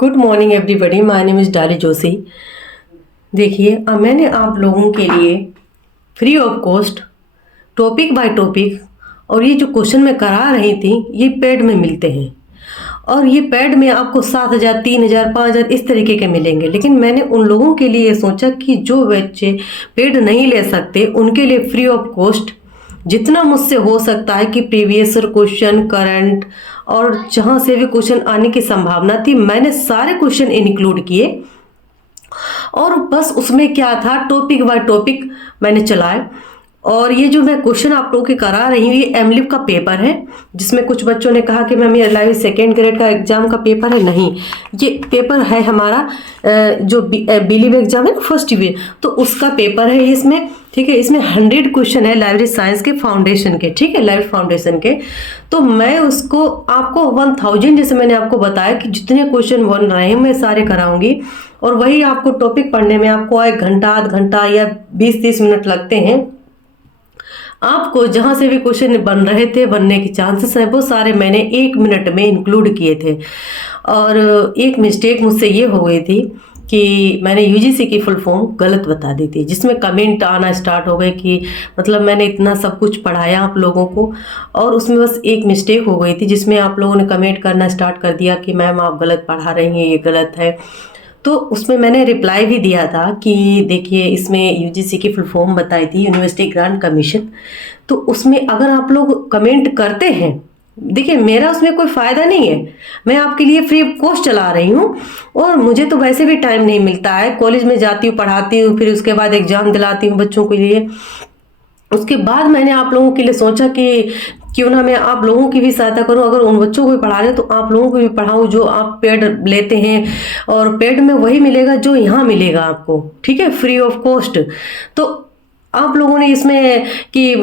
Good morning everybody, my name is डाली जोशी। देखिए, अब मैंने आप लोगों के लिए free of cost topic by topic और ये जो क्वेश्चन मैं करा रही थी ये पेड में मिलते हैं। और ये पेड में आपको 7,000 3,000 5,000 इस तरीके के मिलेंगे। लेकिन मैंने उन लोगों के लिए सोचा कि जो बच्चे पेड नहीं ले सकते उनके लिए फ्री ऑफ कॉस्ट जितना मुझसे हो सकता है कि प्रीवियस क्वेश्चन, करंट और जहाँ से भी क्वेश्चन आने की संभावना थी मैंने सारे क्वेश्चन इंक्लूड किए। और बस उसमें क्या था, टॉपिक बाय टॉपिक मैंने चलाए। और ये जो मैं क्वेश्चन आप लोगों के करा रही हूँ ये एमलिप का पेपर है, जिसमें कुछ बच्चों ने कहा कि मैम ये लाइव सेकेंड ग्रेड का एग्जाम का पेपर है। नहीं, ये पेपर है हमारा जो बिलीव एग्जाम है ना, फर्स्ट ईयर, तो उसका पेपर है इसमें। ठीक है, इसमें 100 क्वेश्चन है लाइब्रेरी साइंस के फाउंडेशन के। ठीक है, लाइव फाउंडेशन के। तो मैं उसको आपको 1000 जैसे मैंने आपको बताया कि जितने क्वेश्चन बन रहे हैं मैं सारे कराऊंगी। और वही आपको टॉपिक पढ़ने में आपको 1 घंटा, आध घंटा या 20-30 मिनट लगते हैं। आपको जहां से भी क्वेश्चन बन रहे थे, बनने के चांसेस हैं, वो सारे मैंने 1 मिनट में इंक्लूड किए थे। और एक मिस्टेक मुझसे ये हो गई थी कि मैंने यूजीसी की फुल फॉर्म गलत बता दी थी, जिसमें कमेंट आना स्टार्ट हो गए कि मतलब मैंने इतना सब कुछ पढ़ाया आप लोगों को और उसमें बस एक मिस्टेक हो गई थी, जिसमें आप लोगों ने कमेंट करना स्टार्ट कर दिया कि मैम आप गलत पढ़ा रही हैं, ये गलत है। तो उसमें मैंने रिप्लाई भी दिया था कि देखिए, इसमें यूजीसी की फुल फॉर्म बताई थी, यूनिवर्सिटी ग्रांट कमीशन। तो उसमें अगर आप लोग कमेंट करते हैं, देखिए मेरा उसमें कोई फ़ायदा नहीं है, मैं आपके लिए फ्री ऑफ कॉस्ट चला रही हूँ। और मुझे तो वैसे भी टाइम नहीं मिलता है, कॉलेज में जाती हूँ, पढ़ाती हूँ, फिर उसके बाद एग्ज़ाम दिलाती हूँ बच्चों के लिए। उसके बाद मैंने आप लोगों के लिए सोचा कि क्यों ना मैं आप लोगों की भी सहायता करूं। अगर उन बच्चों को भी पढ़ा रहे तो आप लोगों को भी पढ़ाऊं जो आप पेड लेते हैं। और पेड में वही मिलेगा जो यहाँ मिलेगा आपको, ठीक है, फ्री ऑफ कॉस्ट। तो आप लोगों ने इसमें कि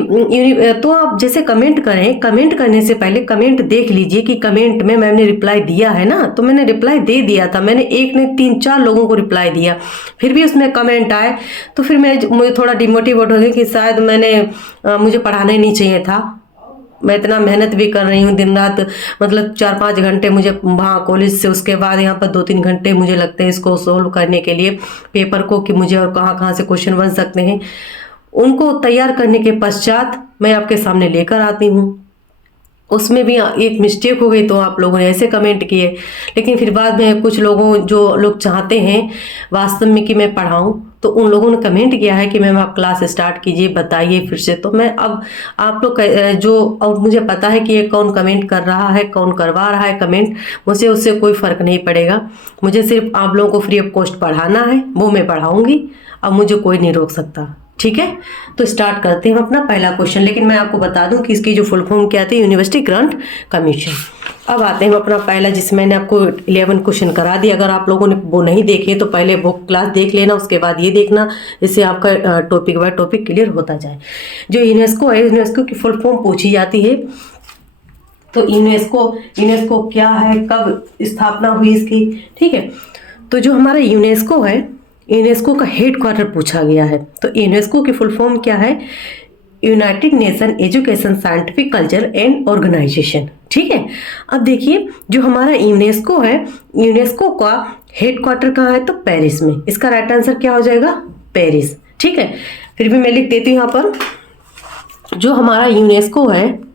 तो आप जैसे कमेंट करें, कमेंट करने से पहले कमेंट देख लीजिए कि कमेंट में मैंने रिप्लाई दिया है ना। तो मैंने रिप्लाई दे दिया था, मैंने एक ने 3-4 लोगों को रिप्लाई दिया, फिर भी उसमें कमेंट आए। तो फिर मुझे थोड़ा डिमोटिवेट हो गया कि शायद मुझे पढ़ाना ही नहीं चाहिए था। मैं इतना मेहनत भी कर रही हूँ दिन रात, मतलब 4-5 घंटे मुझे वहाँ कॉलेज से, उसके बाद यहाँ पर 2-3 घंटे मुझे लगते हैं इसको सोल्व करने के लिए पेपर को, कि मुझे और कहाँ कहाँ से क्वेश्चन बन सकते हैं। उनको तैयार करने के पश्चात मैं आपके सामने लेकर आती हूँ। उसमें भी एक मिस्टेक हो गई तो आप लोगों ने ऐसे कमेंट किए। लेकिन फिर बाद में कुछ लोगों, जो लोग चाहते हैं वास्तव में कि मैं पढ़ाऊं, तो उन लोगों ने कमेंट किया है कि मैम आप क्लास स्टार्ट कीजिए, बताइए फिर से। तो मैं अब आप लोग जो, और मुझे पता है कि ये कौन कमेंट कर रहा है, कौन करवा रहा है कमेंट, मुझे उससे कोई फ़र्क नहीं पड़ेगा। मुझे सिर्फ आप लोगों को फ्री ऑफ कॉस्ट पढ़ाना है, वो मैं पढ़ाऊँगी। अब मुझे कोई नहीं रोक सकता। ठीक है, तो स्टार्ट करते हैं हम अपना पहला क्वेश्चन। लेकिन मैं आपको बता दूं कि इसकी जो फुल फॉर्म क्या थी, यूनिवर्सिटी ग्रांट कमीशन। अब आते हैं हम अपना पहला, जिसमें मैंने आपको 11 क्वेश्चन करा दिया। अगर आप लोगों ने वो नहीं देखे तो पहले वो क्लास देख लेना, उसके बाद ये देखना, इससे आपका टॉपिक बाय टॉपिक क्लियर होता जाए। जो यूनेस्को है, यूनेस्को की फुल फॉर्म पूछी जाती है। तो यूनेस्को, यूनेस्को क्या है, कब स्थापना हुई इसकी, ठीक है। तो जो हमारा यूनेस्को है, यूनेस्को का हेड क्वार्टर पूछा गया है। तो यूनेस्को की फुल फॉर्म क्या है, United Nation Education Scientific Culture and organisation. ठीक है, अब देखिए जो हमारा यूनेस्को है, यूनेस्को का हेड क्वार्टर कहाँ है, तो पेरिस में। इसका राइट आंसर क्या हो जाएगा, पेरिस। ठीक है, फिर भी मैं लिख देती हूँ यहाँ पर, जो हमारा यूनेस्को है,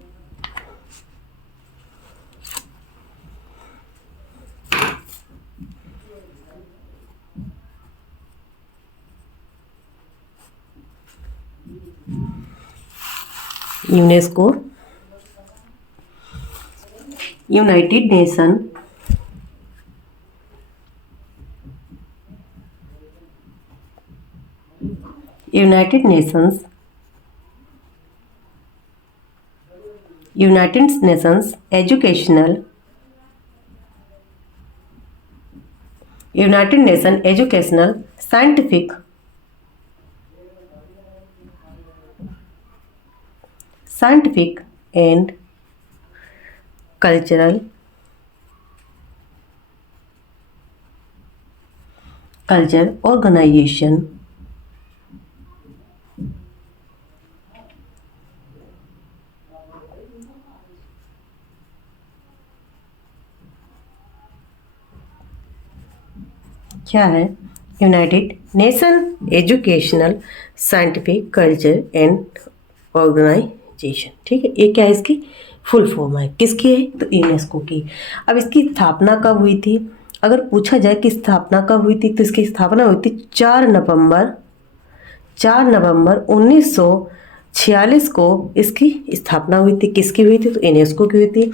UNESCO United Nation United Nations United Nations Educational United Nation Educational Scientific and Culture Organization क्या है? United Nation Educational Scientific Culture and organisation. ठीक है, ये क्या है? इसकी फुल फॉर्म है। किसकी है? तो यूनेस्को की। अब इसकी स्थापना कब हुई थी? अगर पूछा जाए कि स्थापना कब हुई थी, तो इसकी स्थापना हुई थी 4 नवंबर 1946 को इसकी स्थापना हुई थी। किसकी हुई थी? तो यूनेस्को की हुई थी।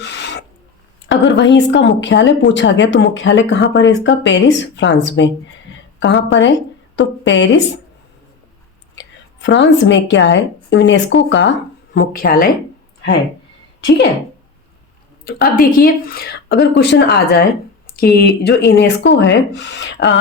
अगर वहीं इसका मुख्यालय पूछा गया तो मुख्यालय कहाँ पर है इसका? पेरिस, फ्रांस में। कहाँ पर है? तो पेरिस, फ्रांस में क्या है? यूनेस्को का मुख्यालय है। ठीक है। अब देखिए, अगर क्वेश्चन आ जाए कि जो यूनेस्को है,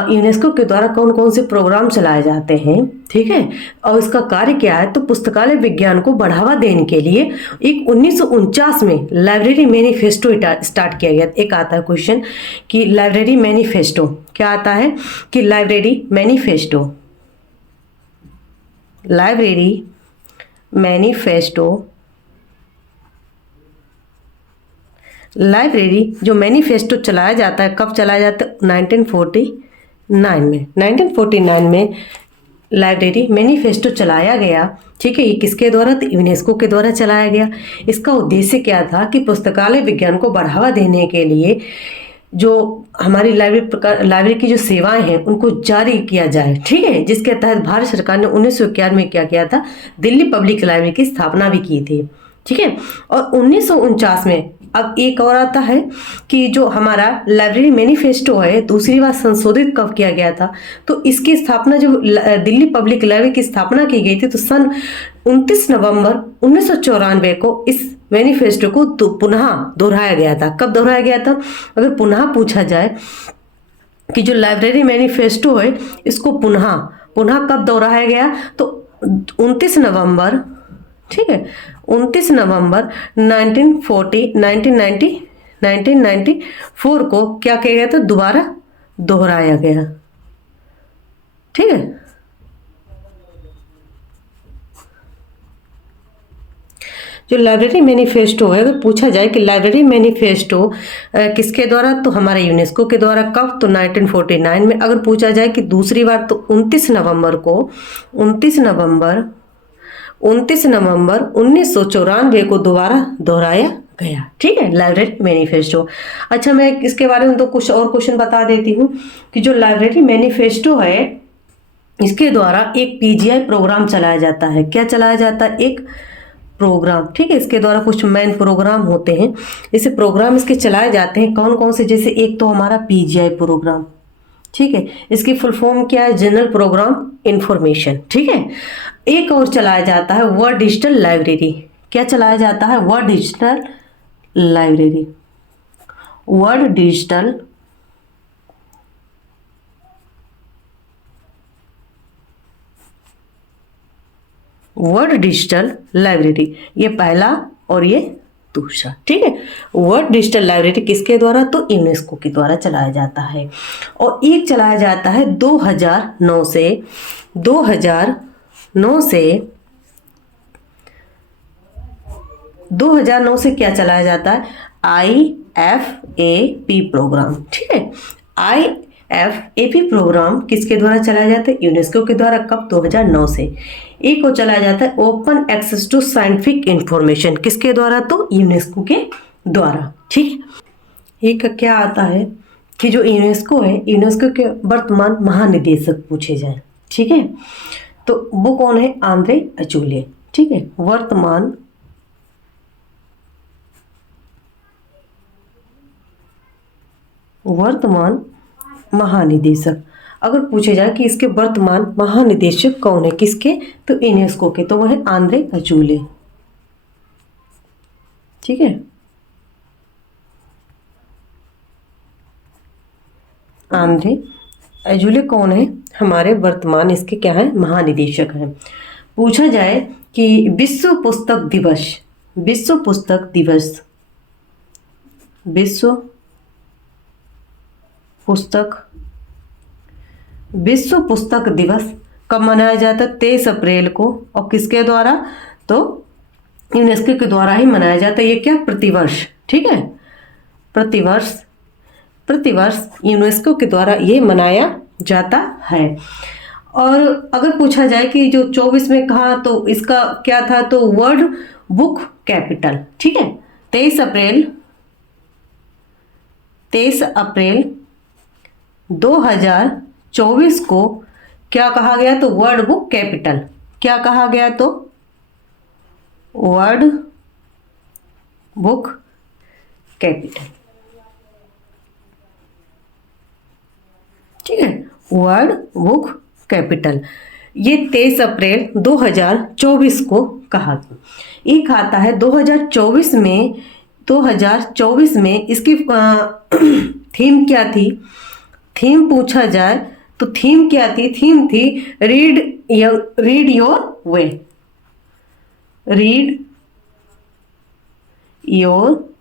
यूनेस्को के द्वारा कौन कौन से प्रोग्राम चलाए जाते हैं, ठीक है, और इसका कार्य क्या है, तो पुस्तकालय विज्ञान को बढ़ावा देने के लिए एक 1949 में लाइब्रेरी मैनिफेस्टो स्टार्ट किया गया। एक आता है क्वेश्चन कि लाइब्रेरी मैनिफेस्टो, क्या आता है कि library manifesto, library manifesto, library जो मैनिफेस्टो चलाया जाता है, कब चलाया जाता है? 1949 में। 1949 में लाइब्रेरी मैनिफेस्टो चलाया गया। ठीक है, ये किसके द्वारा? तो यूनेस्को के द्वारा चलाया गया। इसका उद्देश्य क्या था कि पुस्तकालय विज्ञान को बढ़ावा देने के लिए जो हमारी लाइब्रेरी की जो सेवाएं हैं उनको जारी किया जाए। ठीक है, जिसके तहत भारत सरकार ने 1991 में क्या किया था? दिल्ली पब्लिक लाइब्रेरी की स्थापना भी की थी। ठीक है, और 1949 में अब एक और आता है कि जो हमारा लाइब्रेरी मैनिफेस्टो है दूसरी बार संशोधित कब किया गया था? तो इसकी स्थापना, जो दिल्ली पब्लिक लाइब्रेरी की स्थापना की गई थी, तो सन 29 नवंबर 1994 को इस मैनिफेस्टो को पुनः दोहराया गया था। कब दोहराया गया था? अगर पुनः पूछा जाए कि जो लाइब्रेरी मैनिफेस्टो है इसको पुनः कब दोहराया गया? तो 29 नवंबर, ठीक है, 29 नवंबर 1994 को क्या किया गया था? दोबारा दोहराया गया। ठीक है, जो लाइब्रेरी मैनिफेस्टो है, अगर पूछा जाए कि लाइब्रेरी मैनिफेस्टो किसके द्वारा, तो हमारे यूनेस्को के द्वारा। कब? तो 1949 में। अगर पूछा जाए कि दूसरी बार, तो 29 नवंबर 1994 को दोबारा दोहराया गया। ठीक है, लाइब्रेरी मैनिफेस्टो। अच्छा, मैं इसके बारे में तो कुछ और क्वेश्चन बता देती हूँ कि जो लाइब्रेरी मैनिफेस्टो है इसके द्वारा एक पीजीआई प्रोग्राम चलाया जाता है। क्या चलाया जाता है? एक प्रोग्राम। ठीक है, इसके द्वारा कुछ मेन प्रोग्राम होते हैं। जैसे प्रोग्राम इसके चलाए जाते हैं कौन कौन से? जैसे एक तो हमारा पीजीआई प्रोग्राम। ठीक है, इसकी फुल फॉर्म क्या है? General programme information. ठीक है, एक और चलाया जाता है वर्ड डिजिटल लाइब्रेरी। क्या चलाया जाता है? Word digital library, word digital library, ये पहला और ये दूसरा। ठीक है, वर्ड डिजिटल लाइब्रेरी किसके द्वारा? तो यूनेस्को के द्वारा चलाया जाता है। और एक चलाया जाता है 2009 से क्या चलाया जाता है? IFAP programme. ठीक है, IFAP प्रोग्राम किसके द्वारा चलाया जाता है? यूनेस्को के द्वारा। कब? 2009 से। एक को चलाया जाता है open access to scientific information, किसके द्वारा? तो यूनेस्को के द्वारा। ठीक है, एक क्या आता है कि जो यूनेस्को है, यूनेस्को के वर्तमान महानिदेशक पूछे जाए। ठीक है, तो वो कौन है? आंद्रे अजूले। ठीक है, वर्तमान महानिदेशक। अगर पूछे जाए कि इसके वर्तमान महानिदेशक कौन है, किसके? तो यूनेस्को के, तो वह है आंद्रे अजूले। ठीक है, आंद्रे अजूले कौन है? हमारे वर्तमान इसके क्या है? महानिदेशक हैं। पूछा जाए कि विश्व पुस्तक दिवस कब मनाया जाता है? 23 अप्रैल को। और किसके द्वारा? तो यूनेस्को के द्वारा ही मनाया जाता है। ये क्या? प्रतिवर्ष। ठीक है, प्रतिवर्ष यूनेस्को के द्वारा ये मनाया जाता है। और अगर पूछा जाए कि जो 24 में कहा तो इसका क्या था, तो वर्ल्ड बुक कैपिटल। ठीक है, 23 अप्रैल 2024 को क्या कहा गया, तो वर्ल्ड बुक कैपिटल। क्या कहा गया, तो वर्ल्ड बुक कैपिटल। ठीक है, वर्ल्ड बुक कैपिटल ये 23 अप्रैल 2024 को कहा गया। एक आता है 2024 में इसकी थीम क्या थी, थीम पूछा जाए तो थीम क्या थी, थीम थी read your way, read your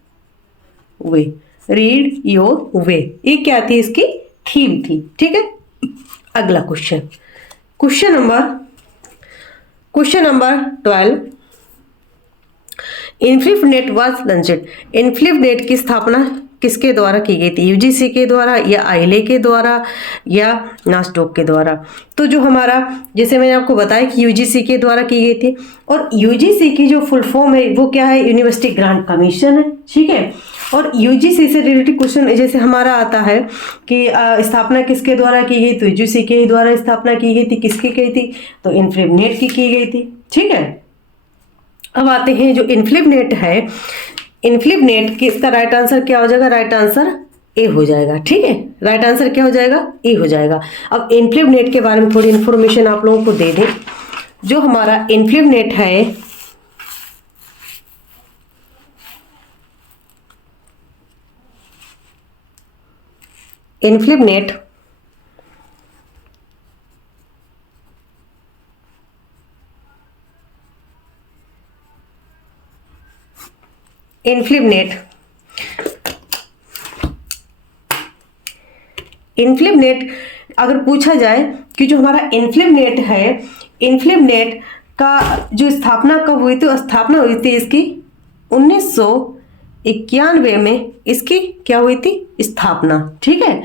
way, read your way, ये क्या थी, इसकी थीम थी। ठीक है, अगला question, question number 12, infinite was launched. Infinite की स्थापना किसके द्वारा की गई थी, यूजीसी के द्वारा या आईले के द्वारा या नास्डॉक के द्वारा। तो जो हमारा, जैसे मैंने आपको बताया कि यूजीसी के द्वारा की गई थी, और यूजीसी की जो फुल फॉर्म है वो क्या है, यूनिवर्सिटी ग्रांट कमीशन है। ठीक है, और यूजीसी से रिलेटेड क्वेश्चन जैसे हमारा आता है कि स्थापना किसके द्वारा की गई, तो यूजीसी के ही द्वारा स्थापना की गई थी। किसकी की थी, तो इन्फिनिट की गई थी। ठीक है, अब आते हैं जो इन्फिनिट है, इन्फिनिट की इसका राइट आंसर क्या हो जाएगा, राइट आंसर ए हो जाएगा। ठीक है, राइट आंसर क्या हो जाएगा, ए हो जाएगा। अब इन्फिनिट के बारे में थोड़ी इंफॉर्मेशन आप लोगों को दे दें। जो हमारा इन्फिनिट है, इन्फिनिट अगर पूछा जाए कि जो हमारा इन्फिनिट है, इन्फिनिट का जो स्थापना कब हुई थी, स्थापना हुई थी इसकी 1991 में, इसकी क्या हुई थी, स्थापना। ठीक है,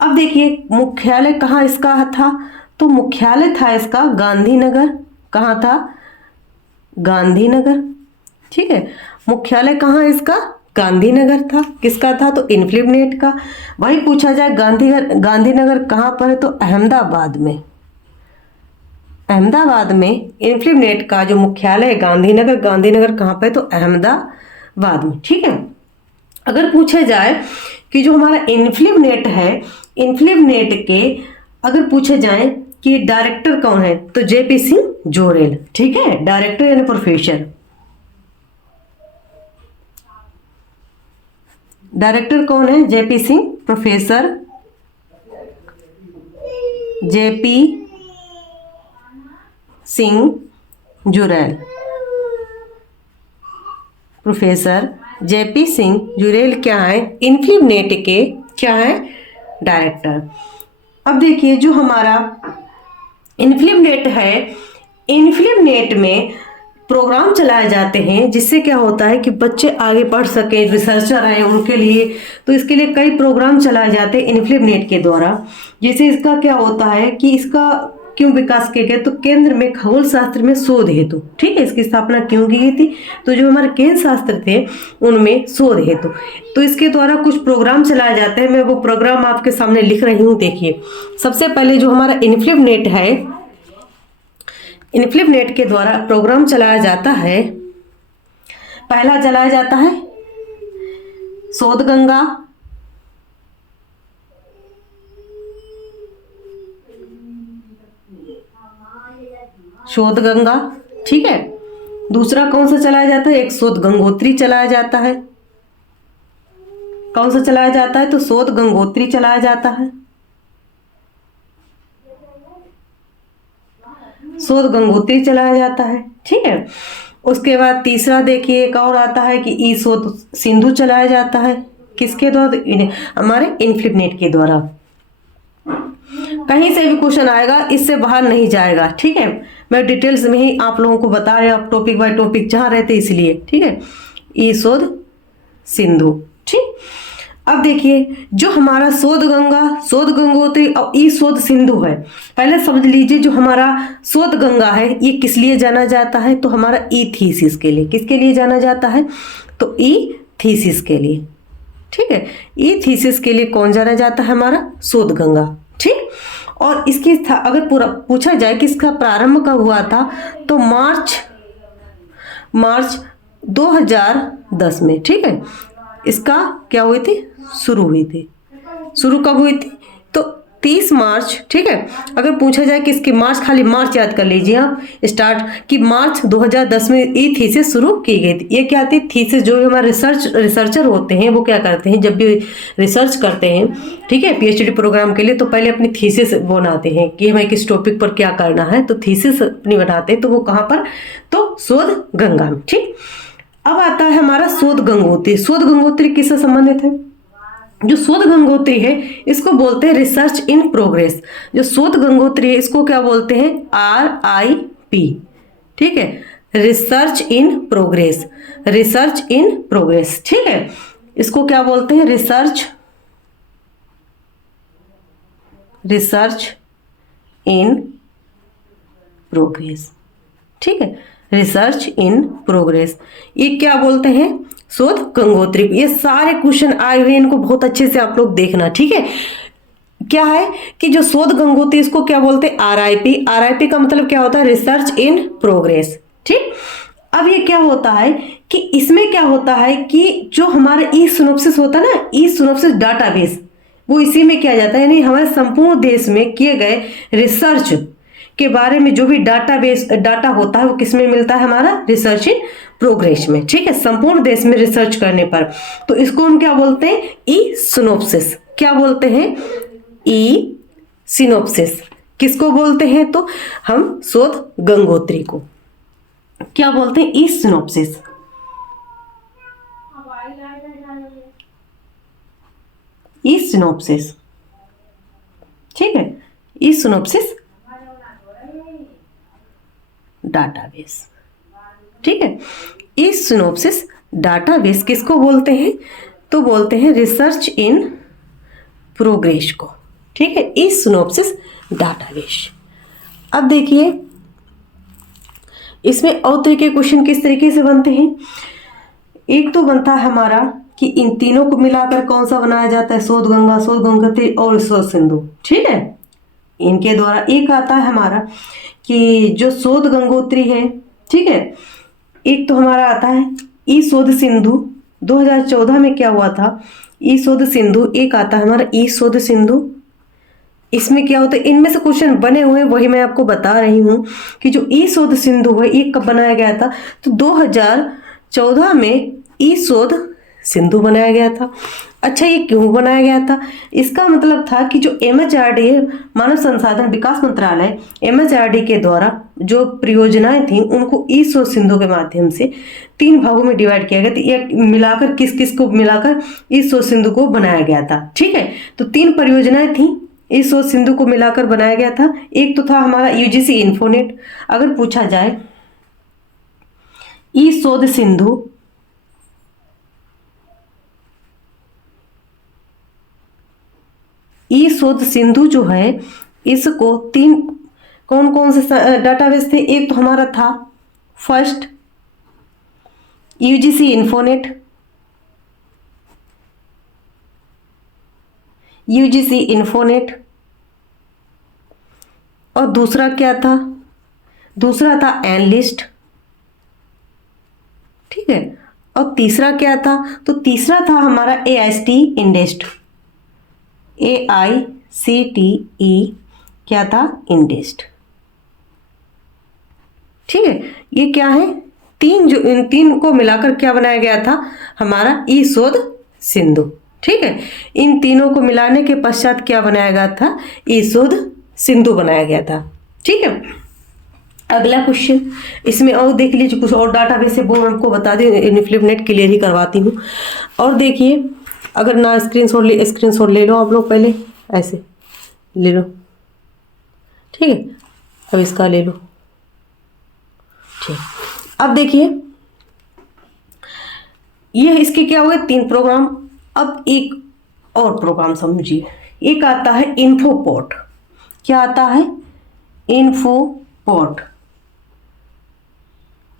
अब देखिए मुख्यालय कहाँ इसका था, तो मुख्यालय था इसका गांधीनगर। कहाँ था, गांधीनगर। ठीक है, मुख्यालय कहाँ इसका, गांधीनगर था। किसका था, तो इन्फिनिट का। वही पूछा जाए गांधीनगर कहाँ पर है, तो अहमदाबाद में। अहमदाबाद में इन्फिनिट का जो मुख्यालय है गांधीनगर, गांधीनगर कहाँ पर है, तो अहमदाबाद में। ठीक है, अगर पूछा जाए कि जो हमारा इन्फिनिट है, इन्फिनिट के अगर पूछे जाए कि डायरेक्टर कौन है, तो जेपी सिंह जोरेल। ठीक है, डायरेक्टर यानी प्रोफेसर, डायरेक्टर कौन है, JP Singh, professor JP Singh Jurel, professor JP Singh Jurel क्या है, इन्फिनिट के क्या है, डायरेक्टर। अब देखिए जो हमारा इन्फिनिट है, इन्फिनिट में प्रोग्राम चलाए जाते हैं जिससे क्या होता है कि बच्चे आगे बढ़ सके, रिसर्चर हैं उनके लिए, तो इसके लिए कई प्रोग्राम चलाए जाते हैं इन्फिनिट के द्वारा। जैसे इसका क्या होता है कि इसका क्यों विकास किया गया, तो केंद्र में खगोल शास्त्र में शोध हेतु। ठीक है, इसकी स्थापना क्यों की गई थी, तो जो हमारे केंद्र शास्त्र थे उनमें शोध हेतु, तो इसके द्वारा कुछ प्रोग्राम चलाए जाते हैं। मैं वो प्रोग्राम आपके सामने लिख रही हूँ। देखिए सबसे पहले जो हमारा इन्फिनिट है, इन्फिनिट के द्वारा प्रोग्राम चलाया जाता है, पहला चलाया जाता है शोध गंगा, शोध गंगा। ठीक है, दूसरा कौन सा चलाया जाता है, एक शोध गंगोत्री चलाया जाता है। कौन सा चलाया जाता है, तो शोध गंगोत्री चलाया जाता है, शोध गंगोत्री चलाया जाता है। ठीक है, उसके बाद तीसरा देखिए एक और आता है कि ई शोध सिंधु चलाया जाता है। किसके द्वारा, हमारे इन्फिनिट के द्वारा। कहीं से भी क्वेश्चन आएगा, इससे बाहर नहीं जाएगा। ठीक है, मैं डिटेल्स में ही आप लोगों को बता रहे, आप टॉपिक बाय टॉपिक चाह रहे थे इसलिए। ठीक है, ई शोध सिंधु। ठीक, अब देखिए जो हमारा शोध गंगा, शोध गंगोत्री और ई शोध सिंधु है, पहले समझ लीजिए जो हमारा शोध गंगा है ये किस लिए जाना जाता है, तो हमारा ई थीसिस के लिए। किसके लिए जाना जाता है, तो ई थीसिस के लिए। ठीक है, ई थीसिस के लिए कौन जाना जाता है, हमारा शोध गंगा। ठीक, और इसकी अगर पूरा पूछा जाए कि इसका प्रारंभ कब हुआ था, तो मार्च 2010 में। ठीक है, इसका क्या हुई थी, शुरू हुई थी। शुरू कब हुई थी, तो 30 मार्च। ठीक है, अगर पूछा जाए कि इसकी मार्च, खाली मार्च याद कर लीजिए आप, स्टार्ट कि मार्च 2010 में ये थीसिस शुरू की गई थी। ये क्या थी, थीसिस जो हमारे रिसर्चर होते हैं वो क्या करते हैं, जब भी रिसर्च करते हैं, ठीक है, पीएचडी प्रोग्राम के लिए, तो पहले अपनी थीसिस बनाते हैं कि हमें किस टॉपिक पर क्या करना है, तो थीसिस अपनी बनाते हैं। तो वो कहाँ पर, तो शोध गंगा में। ठीक, अब आता है हमारा शोध गंगोत्री। शोध गंगोत्री किससे संबंधित है, जो शोध गंगोत्री है इसको बोलते हैं रिसर्च इन प्रोग्रेस। जो शोध गंगोत्री है इसको क्या बोलते हैं, RIP। ठीक है, research in progress, research in progress. ठीक है, इसको क्या बोलते हैं, रिसर्च इन प्रोग्रेस। ठीक है, रिसर्च इन प्रोग्रेस, ये क्या बोलते हैं, शोध गंगोत्री। ये सारे क्वेश्चन आए हुए हैं, इनको बहुत अच्छे से आप लोग देखना। ठीक है, क्या है कि जो शोध गंगोत्री इसको क्या बोलते हैं, RIP का मतलब क्या होता है, रिसर्च इन प्रोग्रेस। ठीक, अब ये क्या होता है कि इसमें क्या होता है कि जो हमारा ई सिनोप्सिस होता है ना, ई सिनोप्सिस डाटाबेस, वो इसी में किया जाता है। यानी हमारे संपूर्ण देश में किए गए रिसर्च के बारे में जो भी डाटा होता है वो किस में मिलता है, हमारा रिसर्च इन प्रोग्रेस में। ठीक है, संपूर्ण देश में रिसर्च करने पर, तो इसको हम क्या बोलते हैं, ई सिनोप्सिस। क्या बोलते हैं, ई सिनोप्सिस। किसको बोलते हैं, तो हम शोध गंगोत्री को क्या बोलते हैं, ई सिनोप्सिस। ई सिनोप्सिस। ठीक है, ई सिनोप्सिस डाटाबेस। ठीक है, इस सिनोप्सिस डाटाबेस किसको बोलते हैं, तो बोलते हैं रिसर्च इन प्रोग्रेस को। ठीक है, इस सिनोप्सिस डाटाबेस। अब देखिए इसमें और तरीके क्वेश्चन किस तरीके से बनते हैं। एक तो बनता है हमारा कि इन तीनों को मिलाकर कौन सा बनाया जाता है, शोध गंगा, शोध गंगोत्री और शोध सिंधु। ठीक है, इनके द्वारा। एक आता है हमारा कि जो शोध गंगोत्री है, ठीक है, एक तो हमारा आता है ई शोध सिंधु। 2014 में क्या हुआ था, ई शोध सिंधु। एक आता है हमारा ई शोध सिंधु। इसमें क्या होता है, इनमें से क्वेश्चन बने हुए हैं, वही मैं आपको बता रही हूँ कि जो ई शोध सिंधु है ये कब बनाया गया था, तो 2014 में ई शोध सिंधु बनाया गया था। अच्छा, ये क्यों बनाया गया था, इसका मतलब था कि जो MHRD मानव संसाधन विकास मंत्रालय MHRD के द्वारा जो परियोजनाएं थी उनको ई शोध सिंधु के माध्यम से 3 भागों में डिवाइड किया गया था। ये मिलाकर किस किस को मिलाकर ई शोध सिंधु को बनाया गया था। ठीक है, तो 3 परियोजनाएं थी, ई शोध सिंधु को मिलाकर बनाया गया था। एक तो था हमारा UGC इन्फोनेट। अगर पूछा जाए ई शोध सिंधु, ई शोध सिंधु जो है इसको 3 कौन कौन से डाटाबेस थे, एक तो हमारा था फर्स्ट UGC इन्फोनेट, और दूसरा क्या था, दूसरा था एनलिस्ट। ठीक है, और तीसरा क्या था, तो तीसरा था हमारा AICTE इंडेस्ट, AICTE क्या था, इंडेस्ट। ठीक है, ये क्या है, जो इन 3 को मिलाकर क्या बनाया गया था, हमारा ई शोध सिंधु। ठीक है, इन तीनों को मिलाने के पश्चात क्या बनाया गया था, ई शोध सिंधु बनाया गया था। ठीक है, अगला क्वेश्चन इसमें और देख लीजिए, कुछ और डाटाबेस है वो मैं आपको बता दें, इन्फिलिप क्लियर ही करवाती हूँ। और देखिए, अगर ना स्क्रीनशॉट ले लो आप लोग, पहले ऐसे ले लो। ठीक है, अब इसका ले लो। ठीक, अब देखिए ये इसके क्या हुए 3 प्रोग्राम। अब एक और प्रोग्राम समझिए। एक आता है इन्फोपोर्ट। क्या आता है? इन्फोपोर्ट।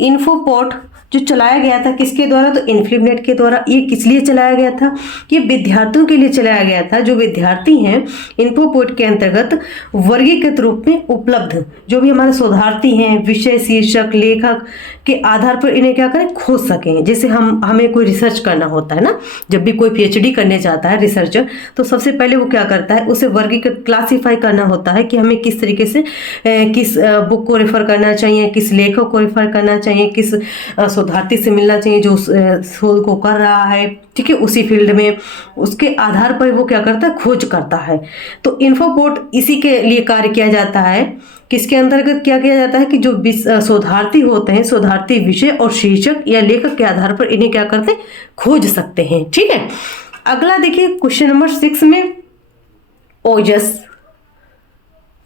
इन्फोपोर्ट जो चलाया गया था किसके द्वारा? तो इन्फिनिबनेट के द्वारा। ये किस लिए चलाया गया था? ये विद्यार्थियों के लिए चलाया गया था। जो विद्यार्थी हैं इन्फोपोर्ट के अंतर्गत वर्गीकृत रूप में उपलब्ध जो भी हमारे शोधार्थी हैं, विषय, शीर्षक, लेखक के आधार पर इन्हें क्या करें? खोज सकें। जैसे हमें कोई रिसर्च करना होता है ना, जब भी कोई पीएचडी करने जाता है रिसर्चर, तो सबसे पहले वो क्या करता है? उसे वर्गीकृत, क्लासीफाई करना होता है कि हमें किस तरीके से किस बुक को रेफर करना चाहिए, किस लेखक को रेफर करना चाहिए, किस शोधार्थी से मिलना चाहिए जो शोध को कर रहा है, ठीक है, उसी फील्ड में। उसके आधार पर वो क्या करता है? खोज करता है। तो इन्फोपोर्ट इसी के लिए कार्य किया जाता है। किसके अंतर्गत क्या किया जाता है? कि जो शोधार्थी होते हैं, शोधार्थी विषय और शीर्षक या लेखक के आधार पर इन्हें क्या करते हैं? खोज सकते हैं। ठीक है, अगला देखिए क्वेश्चन नंबर 6 में ओजस।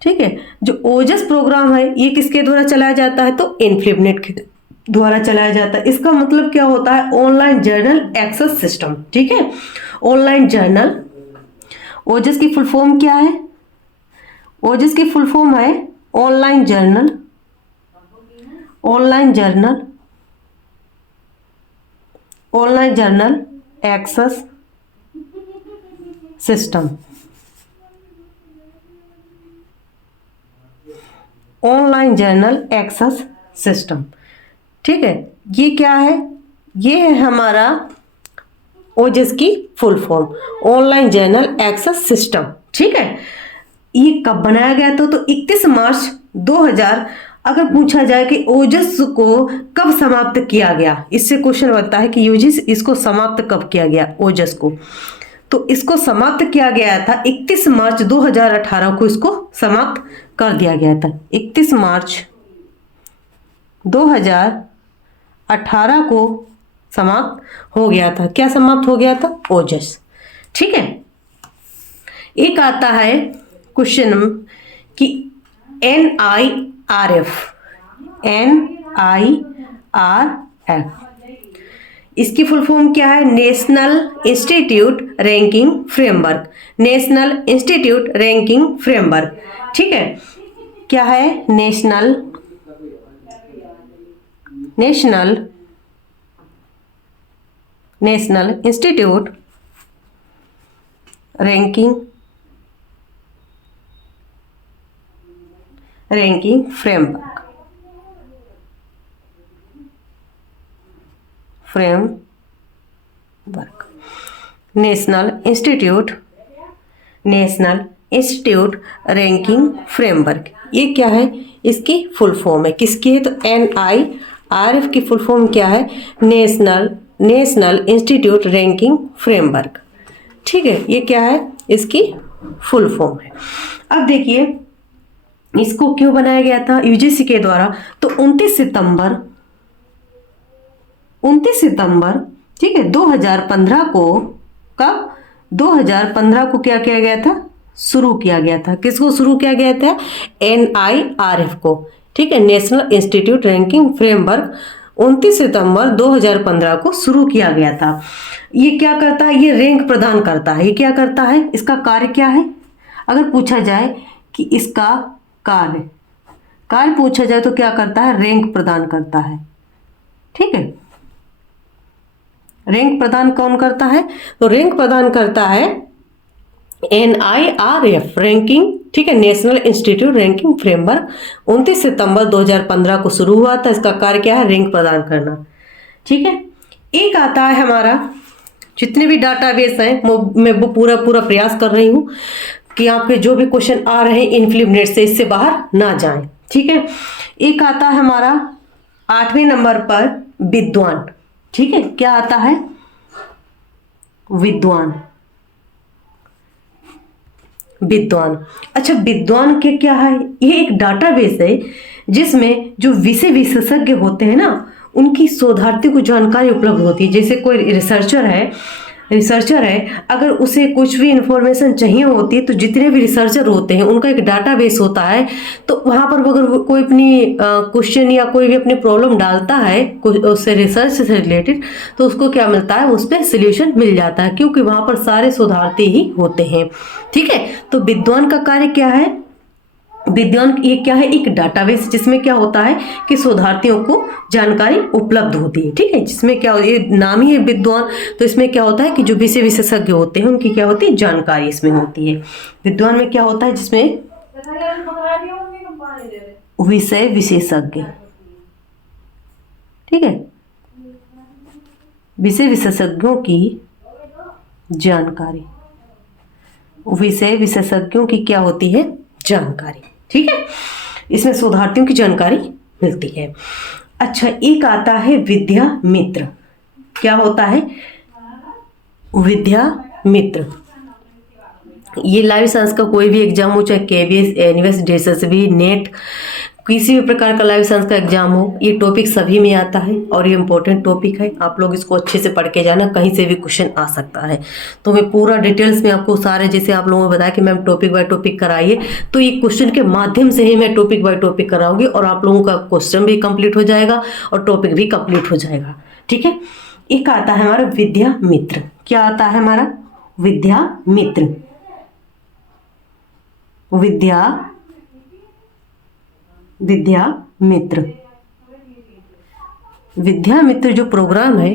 ठीक है, जो ओजस प्रोग्राम है ये किसके द्वारा चलाया जाता है? तो इन्फिनिबनेट के द्वारा चलाया जाता है। इसका मतलब क्या होता है? Online journal access system. ठीक है, ऑनलाइन जर्नल। ओजस की फुल फॉर्म क्या है? ओजस की फुल फॉर्म है online journal, online journal, online journal access system. Online journal access system. ठीक है, ये क्या है? ये है हमारा ओजस की full form, online journal access system. ठीक है, ये कब बनाया गया था? तो 31 मार्च 2000। अगर पूछा जाए कि ओजस को कब समाप्त किया गया, इससे क्वेश्चन बनता है कि ओजस इसको समाप्त कब किया गया ओजस को। तो इसको समाप्त किया गया था 31 मार्च 2018 को, इसको समाप्त कर दिया गया था। 31 मार्च 2018 को समाप्त हो गया था। क्या समाप्त हो गया था? ओजस। ठीक है, एक आता है क्वेश्चन कि NIRF, NIRF इसकी फुल फॉर्म क्या है? National institute ranking framework, national institute ranking framework. ठीक है, क्या है? National institute ranking framework, national institute ranking framework. ये क्या है? इसकी फुल फॉर्म है। किसकी है? तो NIRF की फुल फॉर्म क्या है? National institute ranking framework. ठीक है, ये क्या है? इसकी फुल फॉर्म है। अब देखिए इसको क्यों बनाया गया था यूजीसी के द्वारा? तो 29 सितंबर ठीक है 2015 को, कब? 2015 को क्या किया गया था? शुरू किया गया था। किसको शुरू किया गया था? NIRF को। ठीक है, नेशनल इंस्टीट्यूट रैंकिंग फ्रेमवर्क 29 सितंबर 2015 को शुरू किया गया था। ये क्या करता है? ये रैंक प्रदान करता है। ये क्या करता है? इसका कार्य क्या है? अगर पूछा जाए कि इसका कार्य पूछा जाए तो क्या करता है? रैंक प्रदान करता है। ठीक है, रैंक प्रदान कौन करता है? तो रैंक प्रदान करता है NIRF रैंकिंग। ठीक है, नेशनल इंस्टीट्यूट रैंकिंग फ्रेमवर्क 29 सितंबर 2015 को शुरू हुआ था। इसका कार्य क्या है? रैंक प्रदान करना। ठीक है, एक आता है हमारा, जितने भी डाटाबेस हैं मैं वो पूरा प्रयास कर रही हूँ कि आपके जो भी क्वेश्चन आ रहे हैं इन्फिनिबनेट से, इससे बाहर ना जाएं। ठीक है, एक आता है हमारा 8वें नंबर पर विद्वान। ठीक है, क्या आता है? विद्वान। अच्छा, विद्वान के क्या है? ये एक डाटाबेस है जिसमें जो विषय विशेषज्ञ होते हैं ना, उनकी शोधार्थी को जानकारी उपलब्ध होती है। जैसे कोई रिसर्चर है रिसर्चर है, अगर उसे कुछ भी इंफॉर्मेशन चाहिए होती है तो जितने भी रिसर्चर होते हैं उनका एक डाटाबेस होता है। तो वहाँ पर अगर कोई अपनी क्वेश्चन या कोई भी अपनी प्रॉब्लम डालता है उससे रिसर्च से रिलेटेड, तो उसको क्या मिलता है, उस पर सोल्यूशन मिल जाता है, क्योंकि वहाँ पर सारे शोधार्थी ही होते हैं। ठीक है, तो विद्वान का कार्य क्या है, विद्वान ये क्या है, एक डाटाबेस जिसमें क्या होता है कि शोधार्थियों को जानकारी उपलब्ध होती है। ठीक है, जिसमें क्या, ये नाम ही है विद्वान, तो इसमें क्या होता है कि जो विषय विशेषज्ञ होते हैं उनकी क्या होती है, जानकारी इसमें होती है। विद्वान में क्या होता है, जिसमें विषय विशेषज्ञ, ठीक है, विषय विशेषज्ञों की जानकारी, विषय विशेषज्ञों की क्या होती है, जानकारी। ठीक है, इसमें शोधार्थियों की जानकारी मिलती है। अच्छा, एक आता है विद्या मित्र। क्या होता है, विद्या मित्र। ये लाइव साइंस का कोई भी एग्जाम हो, चाहे केवीएस, एनवीएस, जेएसएसबी, नेट, किसी भी प्रकार का लाइव साइंस का एग्जाम हो, ये टॉपिक सभी में आता है और ये इंपॉर्टेंट टॉपिक है। आप लोग इसको अच्छे से पढ़ के जाना, कहीं से भी क्वेश्चन आ सकता है। तो मैं पूरा डिटेल्स में आपको सारे, जैसे आप लोगों ने बताया कि मैम टॉपिक बाय टॉपिक कराइए, तो ये क्वेश्चन के माध्यम से ही मैं टॉपिक बाय टॉपिक कराऊंगी और आप लोगों का क्वेश्चन भी कंप्लीट हो जाएगा और टॉपिक भी कंप्लीट हो जाएगा। ठीक है, एक आता है हमारा विद्या मित्र। क्या आता है हमारा, विद्या मित्र। विद्या मित्र, विद्या मित्र जो प्रोग्राम है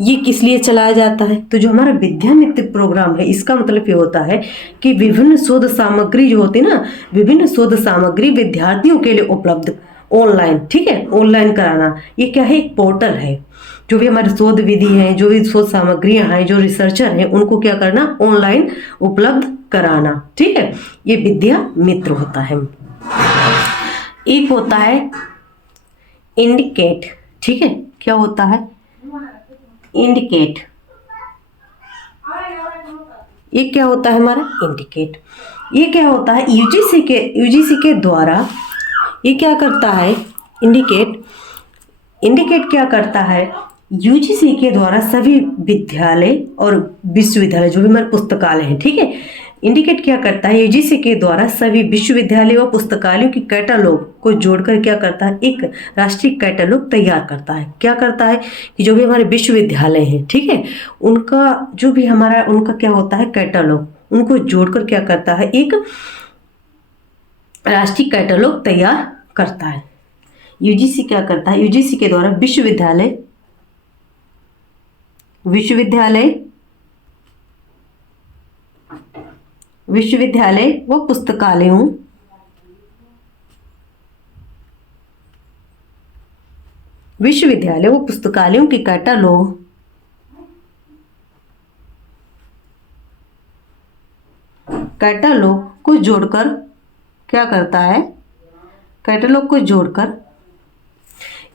ये किस लिए चलाया जाता है, तो जो हमारा विद्या मित्र प्रोग्राम है इसका मतलब ये होता है कि विभिन्न शोध सामग्री जो होती है ना, विभिन्न शोध सामग्री विद्यार्थियों के लिए उपलब्ध ऑनलाइन, ठीक है, ऑनलाइन कराना। ये क्या है, एक पोर्टल है। जो भी हमारी शोध विधि है, जो भी शोध सामग्रियां हैं, जो रिसर्चर हैं, उनको क्या करना, ऑनलाइन उपलब्ध कराना। ठीक है, ये विद्या मित्र होता है। एक होता है इंडिकेट। ठीक है, क्या होता है, इंडिकेट। ये क्या होता है हमारा, इंडिकेट। ये क्या होता है, यूजीसी के द्वारा ये क्या करता है, इंडिकेट क्या करता है, यूजीसी के द्वारा सभी विद्यालय और विश्वविद्यालय, जो भी हमारे पुस्तकालय हैं, ठीक है, इंडिकेट क्या करता है, यूजीसी के द्वारा सभी विश्वविद्यालयों और पुस्तकालयों की कैटलॉग को जोड़कर क्या करता है, एक राष्ट्रीय कैटलॉग तैयार करता है। क्या करता है कि जो भी हमारे विश्वविद्यालय हैं, ठीक है, उनका जो भी हमारा उनका क्या होता है, कैटलॉग, उनको जोड़कर क्या करता है, एक राष्ट्रीय कैटलॉग तैयार करता है। यूजीसी क्या करता है, यूजीसी के द्वारा विश्वविद्यालय व पुस्तकालयों की कैटलॉग को जोड़कर क्या करता है, कैटलॉग को जोड़कर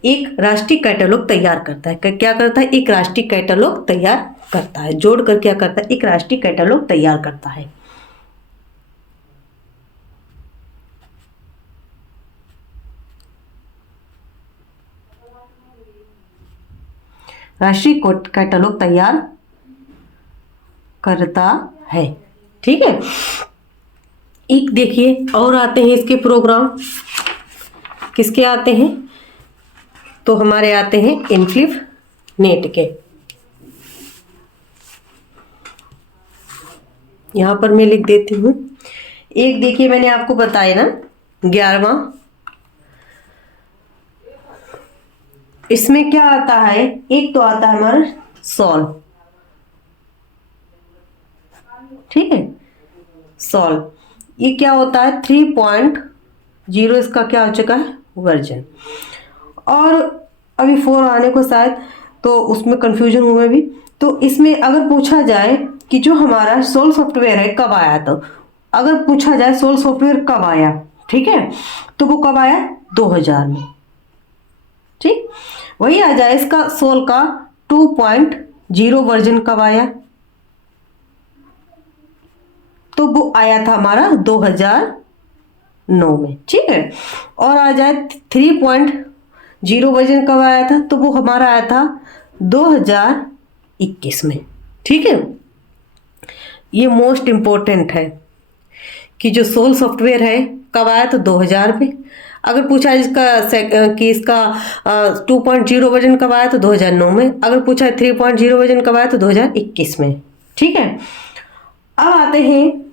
एक राष्ट्रीय कैटलॉग तैयार करता है। क्या करता है, एक राष्ट्रीय कैटलॉग तैयार करता है, जोड़कर क्या करता है, एक राष्ट्रीय कैटलॉग तैयार करता है। राष्ट्रीय कैटलॉग तैयार करता है। ठीक है, एक देखिए और आते हैं इसके प्रोग्राम, किसके आते हैं, तो हमारे आते हैं इनफ्लिप नेट के। यहां पर मैं लिख देती हूँ। एक देखिए, मैंने आपको बताया ना 11वां, इसमें क्या आता है, एक तो आता है हमारा सॉल्व। ठीक है, सॉल्व ये क्या होता है, 3.0 इसका क्या हो चुका है, वर्जन। और अभी 4 आने को शायद, तो उसमें कंफ्यूजन हुआ भी। तो इसमें अगर पूछा जाए कि जो हमारा सोल सॉफ्टवेयर है कब आया, तो अगर पूछा जाए सोल सॉफ्टवेयर कब आया, ठीक है, तो वो कब आया, 2000 में। ठीक, वही आ जाए इसका सोल का 2.0 वर्जन कब आया, तो वो आया था हमारा 2009 में। ठीक है, और आ जाए 3.0 वर्जन कब आया था, तो वो हमारा आया था 2021 में। ठीक है, ये मोस्ट इम्पोर्टेंट है कि जो सोल सॉफ्टवेयर है कब आया, तो 2000 में। अगर पूछा कि इसका 2.0 वर्जन कब आया, तो 2009 में। अगर पूछा है 3.0 वर्जन कब आया, तो 2021 में। ठीक है, अब आते हैं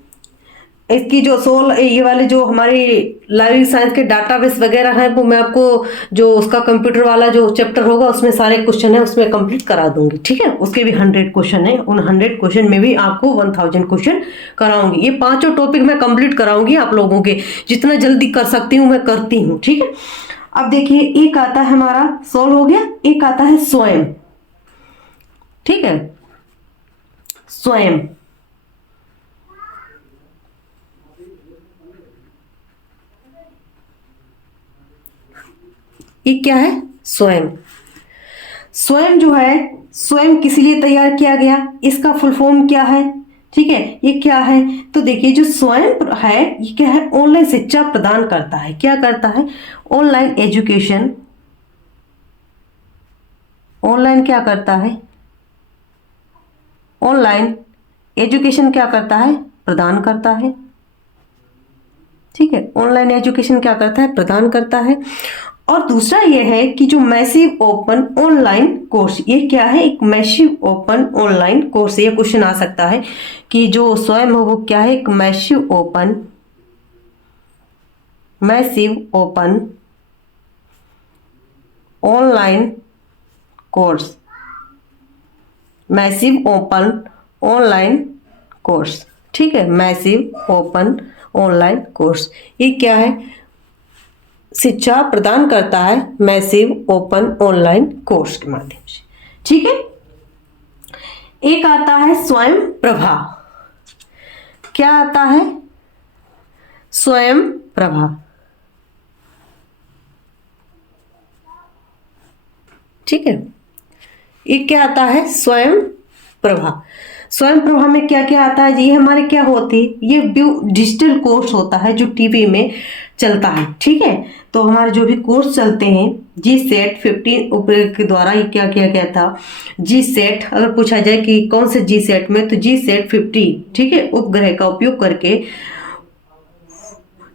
इसकी जो ये वाले जो हमारी लाइब्रेरी साइंस के डाटाबेस वगैरह हैं, वो मैं आपको जो उसका कंप्यूटर वाला जो चैप्टर होगा उसमें सारे क्वेश्चन है उसमें कंप्लीट करा दूंगी। ठीक है, उसके भी 100 क्वेश्चन है, उन 100 क्वेश्चन में भी आपको 1000 क्वेश्चन कराऊंगी। ये पांचों टॉपिक मैं कंप्लीट कराऊंगी आप लोगों के, जितना जल्दी कर सकती हूँ मैं करती हूँ। ठीक है, अब देखिए एक आता है हमारा सोल हो गया, एक आता है स्वयं। ठीक है, स्वयं, ये क्या है, स्वयं। स्वयं जो है, स्वयं किस लिए तैयार किया गया, इसका फुल फॉर्म क्या है। ठीक है, ये क्या है, तो देखिए जो स्वयं है ये क्या है, ऑनलाइन शिक्षा प्रदान करता है। क्या करता है, ऑनलाइन एजुकेशन, ऑनलाइन क्या करता है, ऑनलाइन एजुकेशन क्या करता है, प्रदान करता है। ठीक है, ऑनलाइन एजुकेशन क्या करता है, प्रदान करता है। और दूसरा ये है कि जो मैसिव ओपन ऑनलाइन कोर्स, ये क्या है, एक मैसिव ओपन ऑनलाइन कोर्स। ये क्वेश्चन आ सकता है कि जो स्वयं है वो क्या है, एक massive open online course, massive open online course. ठीक है, मैसिव ओपन ऑनलाइन कोर्स, ये क्या है, शिक्षा प्रदान करता है मैसिव ओपन ऑनलाइन कोर्स के माध्यम से। ठीक है, एक आता है स्वयं प्रभा। क्या आता है, स्वयं प्रभा। ठीक है, एक क्या आता है, स्वयं प्रभा। स्वयं प्रभा में क्या क्या आता है, ये हमारे क्या होती है, ये डिजिटल कोर्स होता है जो टीवी में चलता है। ठीक है, तो हमारे जो भी कोर्स चलते हैं GSET 15 के द्वारा ये क्या किया गया था, GSET अगर पूछा जाए कि कौन से GSET में, तो GSET 50, ठीक है, उपग्रह का उपयोग करके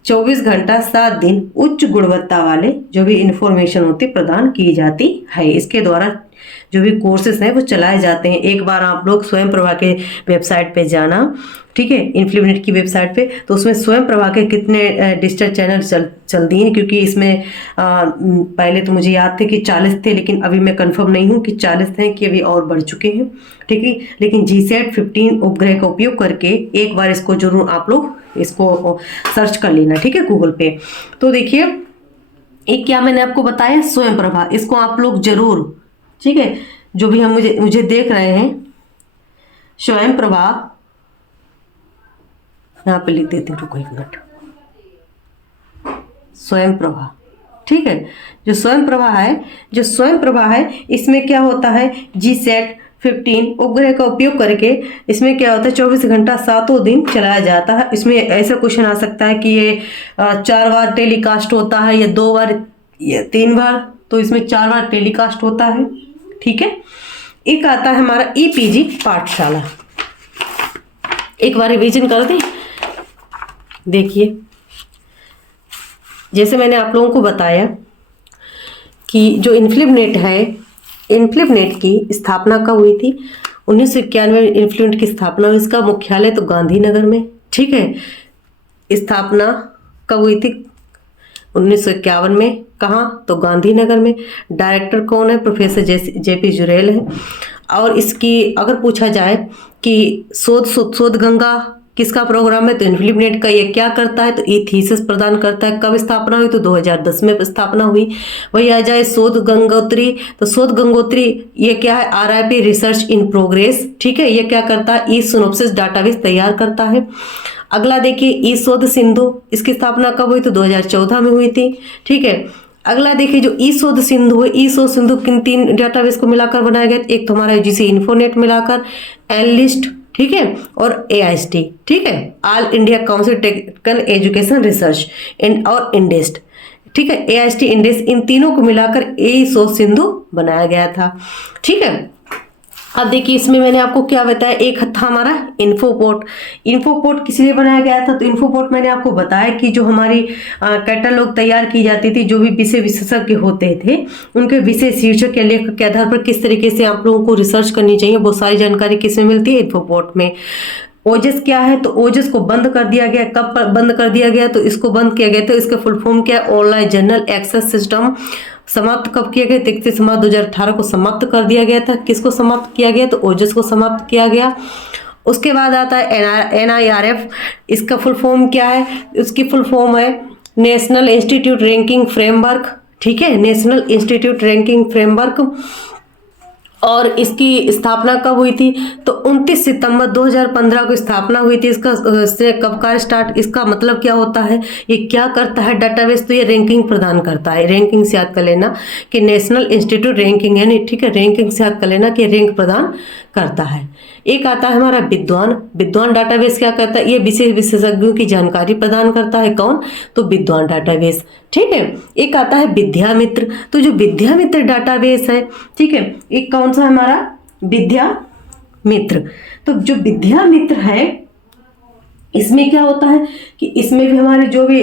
24 घंटा 7 दिन उच्च गुणवत्ता वाले जो भी इंफॉर्मेशन होती प्रदान की जाती है। इसके द्वारा जो भी कोर्सेस हैं वो चलाए जाते हैं। एक बार आप लोग स्वयं प्रभा के वेबसाइट पे जाना, ठीक है, इन्फ्लिनेट की वेबसाइट पे, तो उसमें स्वयं प्रभा के कितने डिजिटल चैनल चल दिए हैं, क्योंकि इसमें पहले तो मुझे याद थे कि 40 थे, लेकिन अभी मैं कंफर्म नहीं हूँ कि 40 थे कि अभी और बढ़ चुके हैं। ठीक है, लेकिन GSET 15 उपग्रह का उपयोग करके एक बार इसको जरूर आप लोग इसको सर्च कर लेना। ठीक है, गूगल पे। तो देखिए एक क्या मैंने आपको बताया, स्वयं प्रभा, इसको आप लोग जरूर, ठीक है, जो भी हम मुझे देख रहे हैं, स्वयं प्रभा यहाँ पे लिख देती हूँ, रुको एक मिनट, स्वयं प्रभा। ठीक है, जो स्वयं प्रभा है इसमें क्या होता है, GSET 15 उपग्रह का उपयोग करके इसमें क्या होता है, 24 घंटा 7 दिन चलाया जाता है। इसमें ऐसा क्वेश्चन आ सकता है कि ये 4 बार टेलीकास्ट होता है या 2 बार या 3 बार, तो इसमें 4 बार टेलीकास्ट होता है। ठीक है, एक आता है हमारा EPG पाठशाला। एक बार रिवीजन कर दें। देखिए जैसे मैंने आप लोगों को बताया कि जो इन्फ्लिनेट है, इन्फ्लिनेट की स्थापना कब हुई थी, 1991 में इन्फ्लिनेट की स्थापना हुई। इसका मुख्यालय तो गांधीनगर में। ठीक है, स्थापना कब हुई थी, 1951 में। कहाँ, तो गांधीनगर में। डायरेक्टर कौन है, प्रोफेसर JP जुरेल है। और इसकी अगर पूछा जाए कि शोध गंगा किसका प्रोग्राम है, तो इन्फ्लिनेट का ये क्या करता है, तो ये थीसिस प्रदान करता है। कब स्थापना हुई, तो 2010 में स्थापना हुई। वही आ जाए शोध गंगोत्री, तो शोध गंगोत्री ये क्या है, RIP रिसर्च इन प्रोग्रेस। ठीक है, ये क्या करता है, ई सिनोप्सिस डाटाबेस तैयार करता है। अगला देखिए ई शोध सिंधु, इसकी स्थापना कब हुई, तो 2014 में हुई थी। ठीक है, अगला देखिए जो ई शोध सिंधु है, ई शोध सिंधु किन 3 डाटाबेस को मिलाकर बनाया गया, एक तो हमारा UGC इन्फोनेट मिलाकर, एनलिस्ट, ठीक है, और AIST, ठीक है, all India council technical education research और इंडेस्ट। ठीक है, AIST इंडेस्ट, इन तीनों को मिलाकर ई शोध सिंधु बनाया गया था। ठीक है, अब देखिए इसमें मैंने आपको क्या बताया, एक था हमारा इन्फोपोर्ट। इन्फोपोर्ट किस लिए बनाया गया था, तो इन्फोपोर्ट मैंने आपको बताया कि जो हमारी कैटलॉग तैयार की जाती थी, जो भी विषय विशेषज्ञ होते थे उनके विषय शीर्षक या लेख के आधार पर किस तरीके से आप लोगों को रिसर्च करनी चाहिए, वो सारी जानकारी किसमें मिलती है, इन्फोपोर्ट में। ओजस क्या है, तो ओजस को बंद कर दिया गया। कब बंद कर दिया गया, तो इसको बंद किया गया, तो इसका फुल फॉर्म क्या है, ऑनलाइन जर्नल एक्सेस सिस्टम। समाप्त कब किया गया, 31 मार्च 2018 को समाप्त कर दिया गया था। किसको समाप्त किया गया, तो ओजस को समाप्त किया गया। उसके बाद आता है NIRF। इसका फुल फॉर्म क्या है, उसकी फुल फॉर्म है नेशनल इंस्टीट्यूट रैंकिंग फ्रेमवर्क। ठीक है, नेशनल इंस्टीट्यूट रैंकिंग फ्रेमवर्क। और इसकी स्थापना कब हुई थी, तो 29 सितंबर 2015 को स्थापना हुई थी। इसका से कब कार्य स्टार्ट, इसका मतलब क्या होता है, ये क्या करता है डाटाबेस, तो ये रैंकिंग प्रदान करता है। रैंकिंग से याद कर लेना कि नेशनल इंस्टीट्यूट रैंकिंग है, नहीं, ठीक है, रैंकिंग से याद कर लेना कि रैंक प्रदान करता है। एक आता है हमारा विद्वान। विद्वान डाटाबेस क्या करता है, ये विशेष विशेषज्ञों की जानकारी प्रदान करता है। कौन, तो विद्वान डाटाबेस। ठीक है, एक आता है विद्यामित्र। तो जो विद्यामित्र डाटाबेस है, ठीक है, एक कौन सा हमारा विद्यामित्र। तो जो विद्यामित्र है इसमें क्या होता है कि इसमें भी हमारे जो भी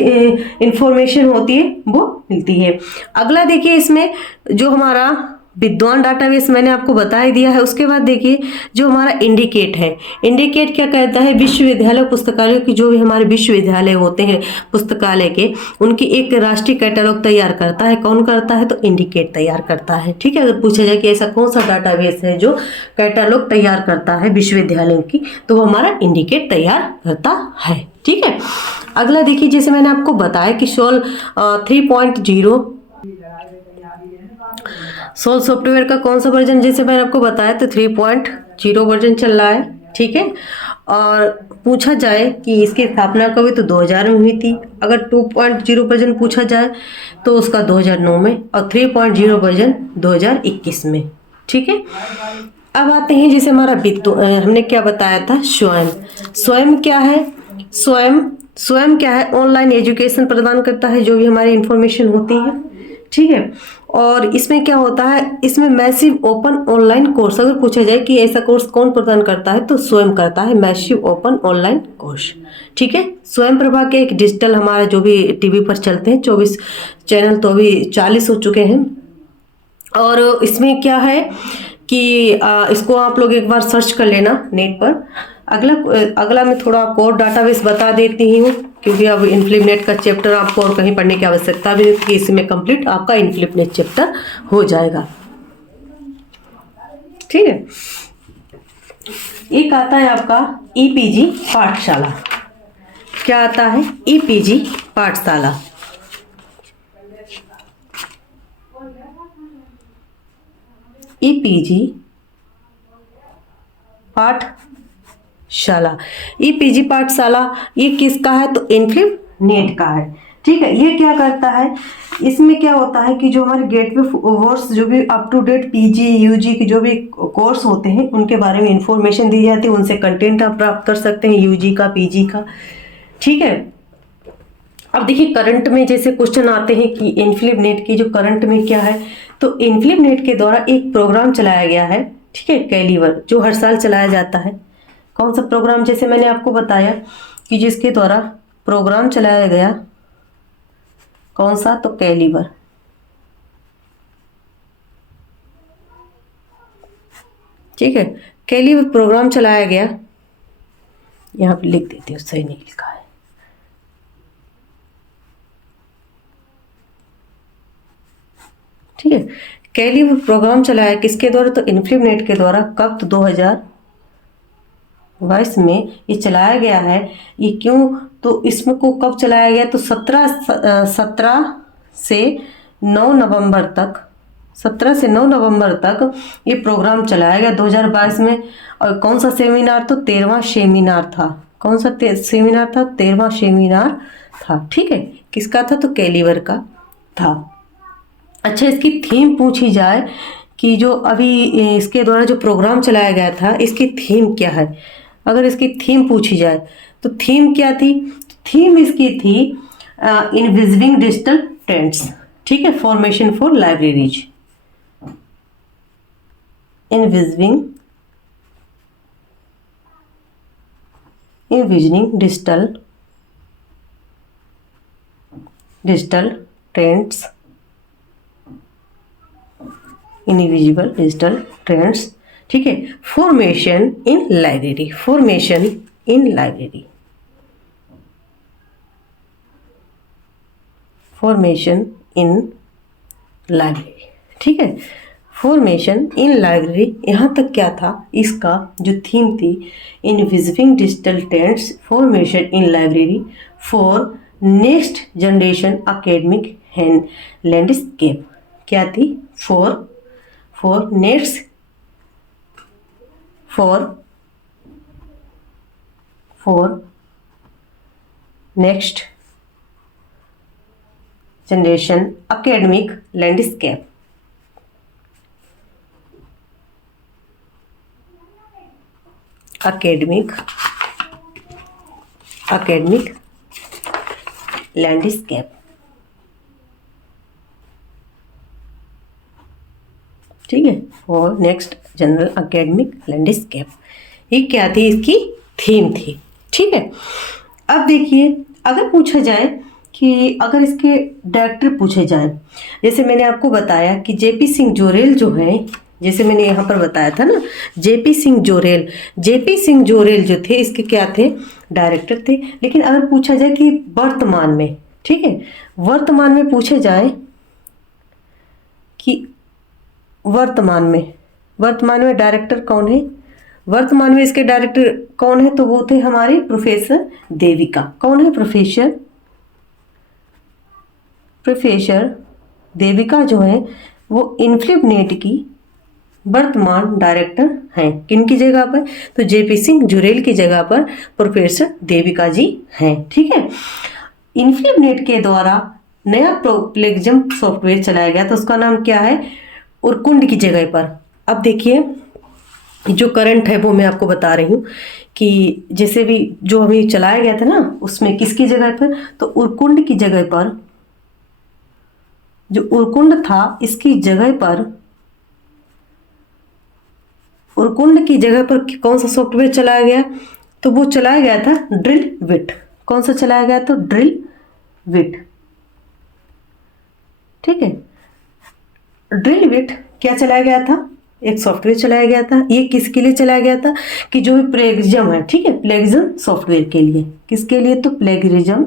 इंफॉर्मेशन होती है वो मिलती है। अगला देखिए इसमें जो हमारा विद्वान डाटाबेस मैंने आपको बता ही दिया है। उसके बाद देखिए जो हमारा इंडिकेट है, इंडिकेट क्या कहता है, विश्वविद्यालय पुस्तकालय की, जो भी हमारे विश्वविद्यालय होते हैं पुस्तकालय के, उनकी एक राष्ट्रीय कैटलॉग तैयार करता है। कौन करता है, तो इंडिकेट तैयार करता है। ठीक है, अगर पूछा जाए कि ऐसा कौन सा डाटाबेस है जो कैटलॉग तैयार करता है विश्वविद्यालयों की, तो वो हमारा इंडिकेट तैयार करता है। ठीक है, अगला देखिए जैसे मैंने आपको बताया कि सोल 3.0 सोल सॉफ्टवेयर का कौन सा वर्जन, जैसे मैंने आपको बताया तो 3.0 वर्जन चल रहा है। ठीक है, और पूछा जाए कि इसकी स्थापना कब हुई, तो 2000 में हुई थी। अगर 2.0 वर्जन पूछा जाए तो उसका 2009 में, और 3.0 वर्जन 2021 में। ठीक है, अब आते हैं जैसे हमारा हमने क्या बताया था, स्वयं। स्वयं क्या है, स्वयं क्या है, ऑनलाइन एजुकेशन प्रदान करता है, जो भी हमारी इंफॉर्मेशन होती है। ठीक है, और इसमें क्या होता है, इसमें मैसिव ओपन ऑनलाइन कोर्स, अगर पूछा जाए कि ऐसा कोर्स कौन प्रदान करता है, तो स्वयं करता है, मैसिव ओपन ऑनलाइन कोर्स। ठीक है, स्वयं प्रभा के एक डिजिटल हमारा जो भी टीवी पर चलते हैं 24 चैनल, तो अभी 40 हो चुके हैं। और इसमें क्या है कि इसको आप लोग एक बार सर्च कर लेना नेट पर। अगला मैं थोड़ा आपको और डाटाबेस बता देती हूँ, क्योंकि अब इन्फ्लिपनेट का चैप्टर आपको और कहीं पढ़ने की आवश्यकता भी नहीं, कि इसमें कंप्लीट आपका इन्फ्लिपनेट चैप्टर हो जाएगा। ठीक है, एक आता है आपका EPG पाठशाला। क्या आता है, EPG पाठशाला। EPG पाठशाला, EPG पाठशाला ये किसका है, तो इन्फ्लिपनेट का है। ठीक है, ये क्या करता है, इसमें क्या होता है कि जो हमारे गेटवे कोर्स, जो भी up to date PG UG के जो भी कोर्स होते हैं उनके बारे में इंफॉर्मेशन दी जाती है, उनसे कंटेंट आप प्राप्त कर सकते हैं, UG का PG का। ठीक है, अब देखिए करंट में जैसे क्वेश्चन आते हैं कि इन्फ्लिपनेट की जो करंट में क्या है, तो इन्फ्लिपनेट के द्वारा एक प्रोग्राम चलाया गया है। ठीक है, कैलीवर, जो हर साल चलाया जाता है। कौन सा प्रोग्राम, जैसे मैंने आपको बताया कि जिसके द्वारा प्रोग्राम चलाया गया, कौन सा, तो कैलीवर। ठीक है, कैलीवर प्रोग्राम चलाया गया, यहाँ पे लिख देती हूँ, सही नहीं लिखा है। ठीक है, कैलीवर प्रोग्राम चलाया किसके द्वारा, तो इन्फ्लिपनेट के द्वारा। कब, तो 2022 में ये चलाया गया है। ये क्यों, तो इसमें को कब चलाया गया, तो 17 से 9 नवंबर तक, 17 से 9 नवंबर तक ये प्रोग्राम चलाया गया 2022 में। और कौन सा सेमिनार, तो 13वां सेमिनार था। कौन सा सेमिनार था, 13वां सेमिनार था। ठीक है, किसका था, तो कैलीवर का था। अच्छा, इसकी थीम पूछी जाए कि जो अभी इसके द्वारा जो प्रोग्राम चलाया गया था, इसकी थीम क्या है, अगर इसकी थीम पूछी जाए तो थीम क्या थी, थीम इसकी थी इनविजिबिंग डिजिटल ट्रेंड्स। ठीक है, formation for libraries, envisioning envisioning digital trends, invisible digital trends, ठीक है। Formation in library, formation in library, formation in library, ठीक है। फॉर्मेशन इन लाइब्रेरी, यहाँ तक क्या था, इसका जो थीम थी, invisible digital trends, formation in library for next generation academic landscape, क्या थी, for next generation academic landscape, academic landscape, ठीक है। और नेक्स्ट जनरल एकेडमिक लैंडस्केप, ये क्या थी, इसकी थीम थी, ठीक है। अब देखिए, अगर पूछा जाए कि अगर इसके डायरेक्टर पूछे जाए, जैसे मैंने आपको बताया कि जेपी सिंह जोरेल जो है, जैसे मैंने यहाँ पर बताया था ना, जेपी सिंह जोरेल जो थे, इसके क्या थे, डायरेक्टर थे। लेकिन अगर पूछा जाए कि वर्तमान में, ठीक है, वर्तमान में पूछा जाए कि वर्तमान में डायरेक्टर कौन है, वर्तमान में इसके डायरेक्टर कौन है, तो वो थे हमारे प्रोफेसर देविका। कौन है, प्रोफेसर देविका जो है वो इन्फ्लिबनेट की वर्तमान डायरेक्टर हैं। किनकी जगह पर, तो जेपी सिंह जुरेल की जगह पर प्रोफेसर देविका जी हैं, ठीक है। इन्फ्लिबनेट के द्वारा नया प्लेगिज्म सॉफ्टवेयर चलाया गया, तो उसका नाम क्या है, उरकुंड की जगह पर। अब देखिए, जो करंट है वो मैं आपको बता रही हूँ कि जैसे भी जो हमें चलाया गया था ना, उसमें किसकी जगह पर, तो उरकुंड की जगह पर, जो उरकुंड था इसकी जगह पर, उरकुंड की जगह पर कौन सा सॉफ्टवेयर चलाया गया, तो वो चलाया गया था ड्रिलविट। कौन सा चलाया गया, तो ड्रिलविट, ठीक है। ड्रिलविट क्या चलाया गया था, एक सॉफ्टवेयर चलाया गया था। ये किसके लिए चलाया गया था, कि जो भी प्लेगिज्म है, ठीक है, प्लेगिज्म सॉफ्टवेयर के लिए। किसके लिए, तो प्लेगिज्म,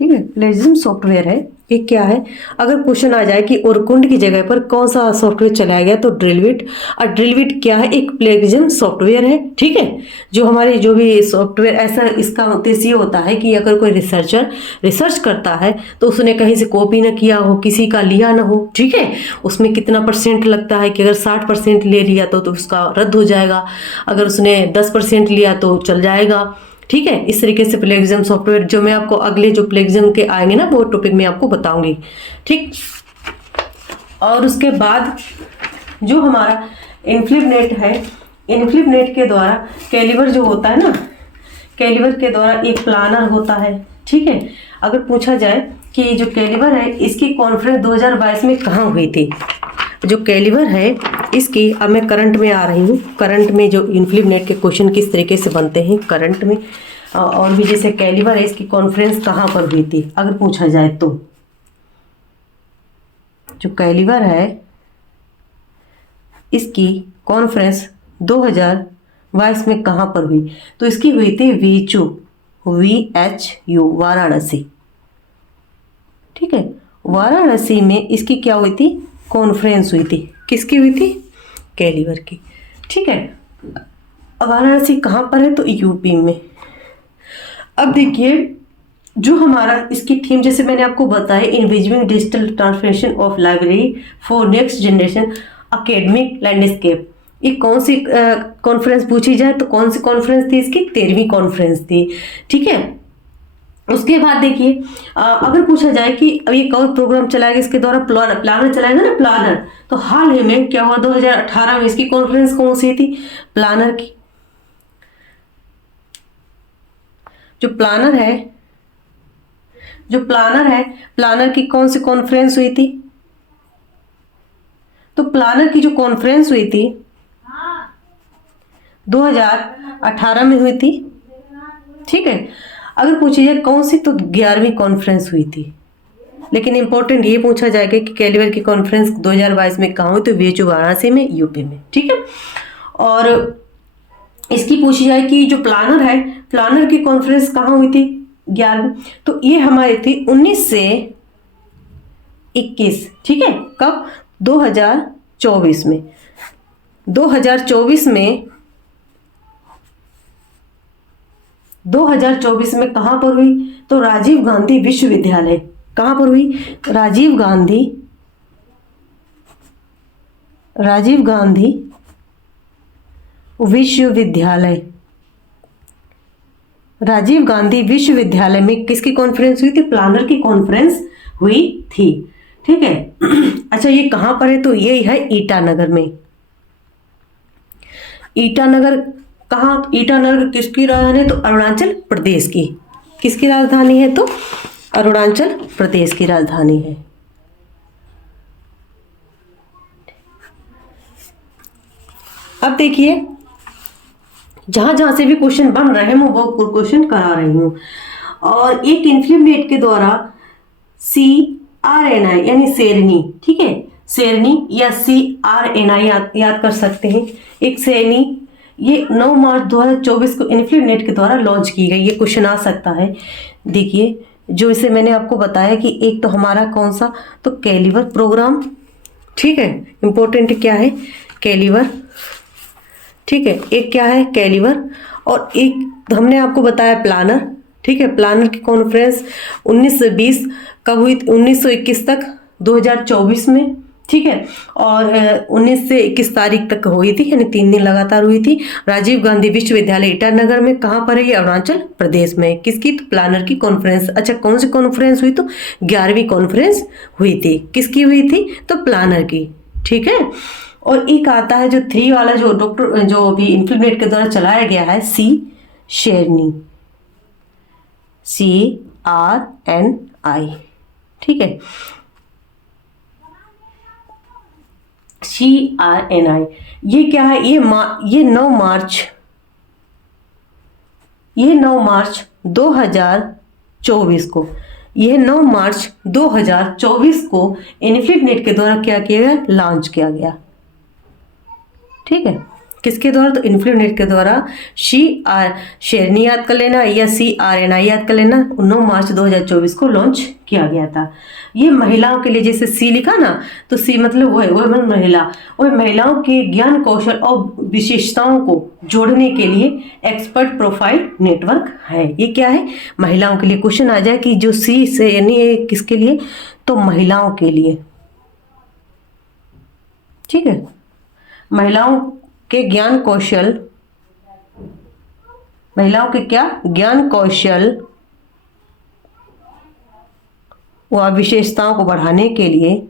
ठीक है, प्लेगिज्म सॉफ्टवेयर है। ये क्या है, अगर क्वेश्चन आ जाए कि ओरकुंड की जगह पर कौन सा सॉफ्टवेयर चलाया गया, तो ड्रिलविट। और ड्रिलविट क्या है, एक प्लेगिज्म सॉफ्टवेयर है, ठीक है। जो हमारे जो भी सॉफ्टवेयर, ऐसा इसका उद्देश्य ये होता है कि अगर कोई रिसर्चर रिसर्च करता है तो उसने कहीं से कॉपी ना किया हो, किसी का लिया ना हो, ठीक है। उसमें कितना % लगता है कि अगर 60% ले लिया तो उसका रद्द हो जाएगा, अगर उसने 10% लिया तो चल जाएगा, ठीक है। इस तरीके से प्लेगिज्म सॉफ्टवेयर, जो मैं आपको अगले जो प्लेगिज्म के आएंगे ना, वो टॉपिक में आपको बताऊंगी, ठीक। और उसके बाद जो हमारा इन्फ्लिबनेट है, इन्फ्लिबनेट के द्वारा कैलिबर जो होता है ना, कैलिबर के द्वारा एक प्लानर होता है, ठीक है। अगर पूछा जाए कि जो कैलिबर है इसकी कॉन्फ्रेंस 2022 में कहाँ हुई थी, जो कैलिबर है इसकी, अब मैं करंट में आ रही हूँ, करंट में जो इन्फ्लिबनेट के क्वेश्चन किस तरीके से बनते हैं करंट में, और भी जैसे कैलिबर है इसकी कॉन्फ्रेंस कहाँ पर हुई थी, अगर पूछा जाए तो जो कैलिबर है इसकी कॉन्फ्रेंस 2022 में कहाँ पर हुई, तो इसकी हुई थी VHU वाराणसी, ठीक है। वाराणसी में इसकी क्या हुई थी, कॉन्फ्रेंस हुई थी। किसकी हुई थी, कैलिबर की, ठीक है। वाराणसी कहाँ पर है, तो यूपी में। अब देखिए, जो हमारा इसकी थीम, जैसे मैंने आपको बताया, invisible digital transformation of library for next generation academic landscape. ये कौन सी कॉन्फ्रेंस पूछी जाए, तो कौन सी कॉन्फ्रेंस थी, इसकी 13वीं कॉन्फ्रेंस थी, ठीक है। उसके बाद देखिए, अगर पूछा जाए कि अब ये कौन प्रोग्राम चलाया गया, इसके द्वारा प्लानर चलाएगा ना, प्लानर, तो हाल ही में क्या हुआ, 2018 में इसकी कॉन्फ्रेंस कौन सी थी, प्लानर की। जो प्लानर है, प्लानर की कौन सी कॉन्फ्रेंस हुई थी, तो प्लानर की जो कॉन्फ्रेंस हुई थी 2018 में हुई थी, ठीक है। अगर पूछी जाए कौन सी, तो 11वीं कॉन्फ्रेंस हुई थी। लेकिन इंपॉर्टेंट ये पूछा जाएगा कि कैलिवर की कॉन्फ्रेंस 2022 में कहाँ हुई, तो बीएचयू वाराणसी में, यूपी में, ठीक है। और इसकी पूछी जाए कि जो प्लानर है, प्लानर की कॉन्फ्रेंस कहाँ हुई थी 11वीं, तो ये हमारी थी 19 से 21, ठीक है। कब? 2024 में। 2024 में कहाँ पर हुई, तो राजीव गांधी विश्वविद्यालय। कहाँ पर हुई? राजीव गांधी विश्वविद्यालय। राजीव गांधी विश्वविद्यालय में किसकी कॉन्फ्रेंस हुई थी? प्लानर की कॉन्फ्रेंस हुई थी, ठीक है। अच्छा, ये कहाँ पर है? तो ये है ईटानगर में। ईटानगर कहाँ? ईटानगर किसकी राजधानी है? तो अरुणाचल प्रदेश की। किसकी राजधानी है? तो अरुणाचल प्रदेश की राजधानी है। अब देखिए, जहां जहां से भी क्वेश्चन बन रहे हैं मैं वो क्वेश्चन करा रही हूं। और एक इन्फ्लुएनेट के द्वारा CRNI यानी शेरनी, ठीक है, शेरनी या CRNI याद कर सकते हैं। एक शेरनी ये 9 मार्च 2024 को इन्फ्लुएनेट के द्वारा लॉन्च की गई। ये क्वेश्चन आ सकता है। देखिए, जो इसे मैंने आपको बताया कि एक तो हमारा कौन सा, तो कैलिवर प्रोग्राम, ठीक है। इंपॉर्टेंट क्या है? कैलिवर, ठीक है। एक क्या है? कैलिवर। और एक हमने आपको बताया प्लानर, ठीक है। प्लानर की कॉन्फ्रेंस 19 से 20 कब हुई? 19 से 21 तक 2024 में, ठीक है। और 19 से 21 तारीख तक हुई थी, यानी 3 दिन लगातार हुई थी। राजीव गांधी विश्वविद्यालय ईटानगर में। कहाँ पर है ये? अरुणाचल प्रदेश में। किसकी? तो प्लानर की कॉन्फ्रेंस। अच्छा, कौन सी कॉन्फ्रेंस हुई? तो 11वीं कॉन्फ्रेंस हुई थी। किसकी हुई थी? तो प्लानर की, ठीक है। और एक आता है जो 3 वाला, जो अभी इन्फ्लुएनेट के द्वारा चलाया गया है, शेरनी, CRNI, ठीक है। CRNI ये क्या है? ये 9 मार्च 2024 को, यह 9 मार्च 2024 को इन्फ्लुएनेट के द्वारा क्या किया गया? लॉन्च किया गया, ठीक है। किसके द्वारा? तो इन्फ्लुएनेट के द्वारा। शेरनी याद कर लेना या CRNI याद कर लेना। 9 मार्च 2024 को लॉन्च किया गया था। ये महिलाओं के लिए, जैसे C लिखा ना, तो C मतलब वह महिला, वह महिलाओं के ज्ञान कौशल और विशेषताओं को जोड़ने के लिए एक्सपर्ट प्रोफाइल नेटवर्क है। ये क्या है? महिलाओं के लिए। क्वेश्चन आ जाए कि जो C से यानी किसके लिए? तो महिलाओं के लिए, ठीक है। महिलाओं के ज्ञान कौशल, महिलाओं के क्या? ज्ञान कौशल व विशेषताओं को बढ़ाने के लिए,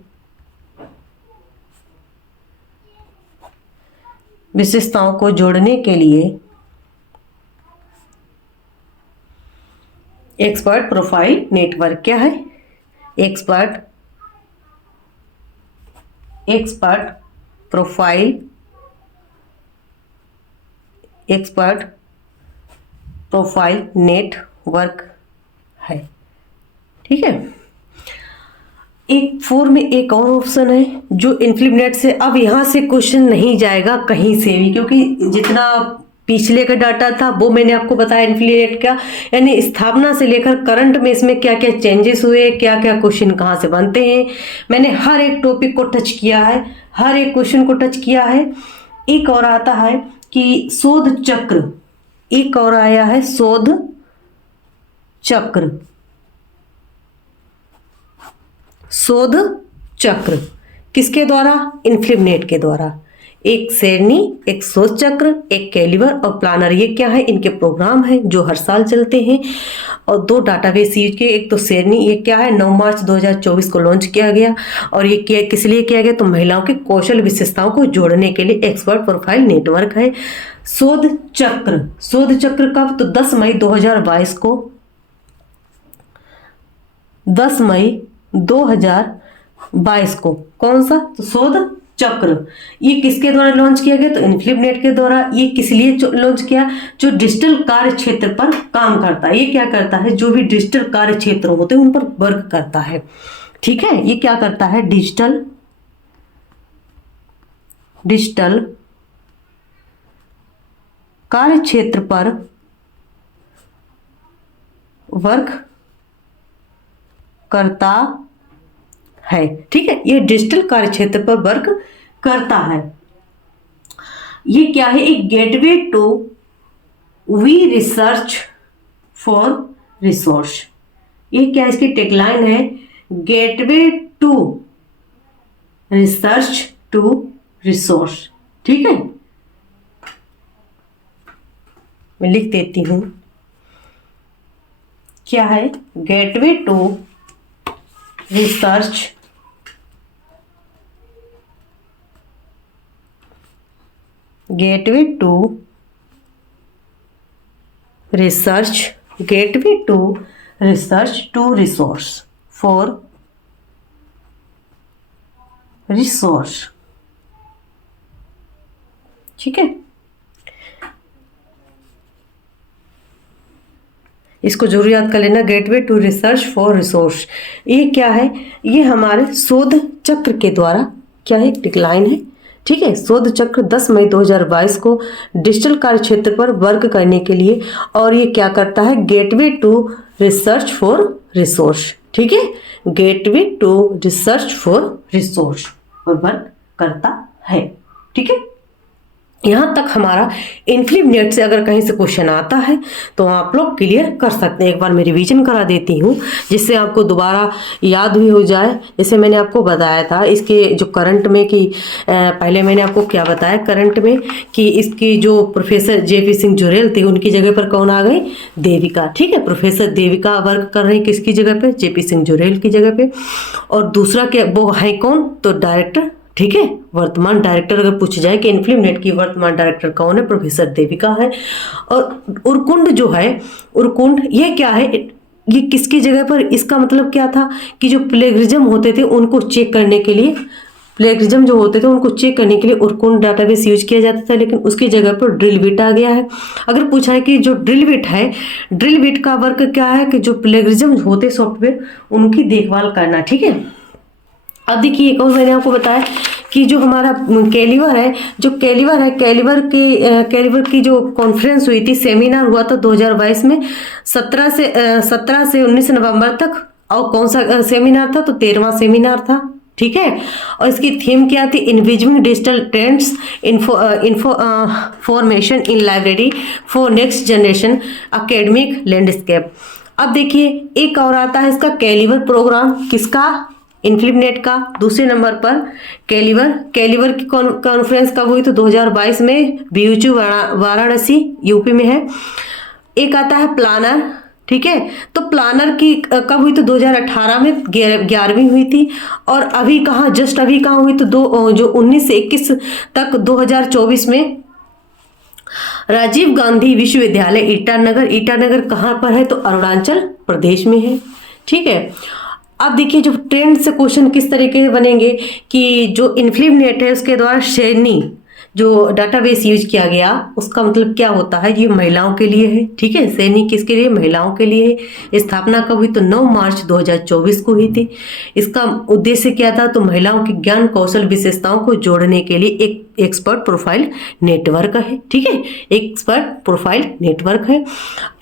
विशेषताओं को जोड़ने के लिए एक्सपर्ट प्रोफाइल नेटवर्क क्या है? एक्सपर्ट प्रोफाइल नेटवर्क है, ठीक है। एक 4 में एक और ऑप्शन है जो इन्फ्लुएनेट से, अब यहाँ से क्वेश्चन नहीं जाएगा कहीं से भी, क्योंकि जितना पिछले का डाटा था वो मैंने आपको बताया इन्फ्लुएनेट का, यानी स्थापना से लेकर करंट में इसमें क्या क्या चेंजेस हुए, क्या क्या क्वेश्चन कहाँ से बनते हैं, मैंने हर एक टॉपिक को टच किया है, हर एक क्वेश्चन को टच किया है। एक और आता है कि शोध चक्र, एक और आया है शोध चक्र। शोध चक्र किसके द्वारा? इन्फ्लुएनेट के द्वारा। एक शेरनी, एक शोध चक्र, एक कैलिवर और प्लानर, ये क्या है? इनके प्रोग्राम हैं जो हर साल चलते हैं। और 2 डाटाबेस यूज के, एक तो शेरनी, ये क्या है? 9 मार्च 2024 को लॉन्च किया गया। और ये किस लिए किया गया? तो महिलाओं के कौशल विशेषताओं को जोड़ने के लिए एक्सपर्ट प्रोफाइल नेटवर्क है। शोध चक्र कब? तो 10 मई 2022 को, 10 मई 2022 को। कौन सा? तो शोध चक्र, ये किसके द्वारा लॉन्च किया गया? तो इन्फ्लिबनेट के द्वारा। ये किस लिए लॉन्च किया? जो डिजिटल कार्य क्षेत्र पर काम करता है। ये क्या करता है? जो भी डिजिटल कार्य क्षेत्र होते हैं उन पर वर्क करता है। ठीक है, ये क्या करता है? डिजिटल कार्य क्षेत्र पर वर्क करता है। ठीक है, ये डिजिटल कार्य क्षेत्र पर वर्क करता है। ये क्या है? एक gateway to we research for resource. ये क्या इसकी टैगलाइन है? Gateway to research to resource. ठीक है, मैं लिख देती हूं, क्या है? Gateway to research to resource for resource. ठीक है, इसको जरूर याद कर लेना, gateway to research for resource. ये क्या है? ये हमारे शोध चक्र के द्वारा क्या है? डिक्लाइन है। ठीक है, शोध चक्र 10 मई 2022 को डिजिटल कार्य क्षेत्र पर वर्क करने के लिए, और ये क्या करता है? Gateway to research for resource. ठीक है, gateway to research for resource पर वर्क करता है। ठीक है, यहाँ तक हमारा इन्फ्लिबनेट से अगर कहीं से क्वेश्चन आता है तो आप लोग क्लियर कर सकते हैं। एक बार मैं रिवीजन करा देती हूँ जिससे आपको दोबारा याद भी हो जाए। जैसे मैंने आपको बताया था इसके जो करंट में कि पहले मैंने आपको क्या बताया करंट में कि इसकी जो प्रोफेसर जेपी सिंह जुरेल थे उनकी जगह पर कौन आ गई? देविका। ठीक है, प्रोफेसर देविका वर्क कर रही किसकी जगह पे? जेपी सिंह जुरेल की जगह पे। और दूसरा क्या वो है कौन? तो डायरेक्टर। ठीक है, वर्तमान डायरेक्टर अगर पूछ जाए कि इन्फ्लिबनेट की वर्तमान डायरेक्टर कौन है? प्रोफेसर देविका है। और उरकुंड जो है, उरकुंड ये क्या है? ये किसकी जगह पर? इसका मतलब क्या था कि जो प्लेगरिज्म होते थे उनको चेक करने के लिए, प्लेगरिज्म जो होते थे उनको चेक करने के लिए उरकुंड डाटाबेस यूज किया जाता था, लेकिन उसकी जगह पर ड्रिलबिट आ गया है। अगर पूछा है कि जो ड्रिलबिट है, ड्रिलबिट का वर्क क्या है? कि जो प्लेगरिज्म होते सॉफ्टवेयर उनकी देखभाल करना। ठीक है, अब देखिए एक और मैंने आपको बताया कि जो हमारा कैलिवर है, जो कैलिवर है, कैलिवर की जो कॉन्फ्रेंस हुई थी, सेमिनार हुआ था 2022 में 17 से 19 नवंबर तक। और कौन सा सेमिनार था? तो 13वां सेमिनार था। ठीक है, और इसकी थीम क्या थी? Envisioning digital trends formation in library for next generation academic landscape. अब देखिए एक और आता है इसका कैलिवर प्रोग्राम, किसका? इन्फ्लिबनेट का। दूसरे नंबर पर कैलिवर की कॉन्फ्रेंस कब हुई? तो 2022 में बीयूचू वाराणसी यूपी में है। एक आता है प्लानर। ठीक है, तो प्लानर की कब हुई? तो 2018 में 11वीं हुई थी। और अभी कहाँ, जस्ट अभी कहाँ हुई? तो जो 19 से 21 तक 2024 में राजीव गांधी विश्वविद्यालय ईटानगर कहाँ पर है? तो अरुणाचल प्रदेश में है। ठीक है, अब देखिए जो ट्रेंड से क्वेश्चन किस तरीके से बनेंगे कि जो इन्फ्लिबनेट है उसके द्वारा श्रेणी जो डाटाबेस यूज किया गया उसका मतलब क्या होता है? ये महिलाओं के लिए है। ठीक है, श्रेणी किसके लिए? महिलाओं के लिए है। स्थापना कब हुई? तो 9 मार्च 2024 को हुई थी। इसका उद्देश्य क्या था? तो महिलाओं की ज्ञान कौशल विशेषताओं को जोड़ने के लिए एक एक्सपर्ट प्रोफाइल नेटवर्क है। ठीक है, एक्सपर्ट प्रोफाइल नेटवर्क है।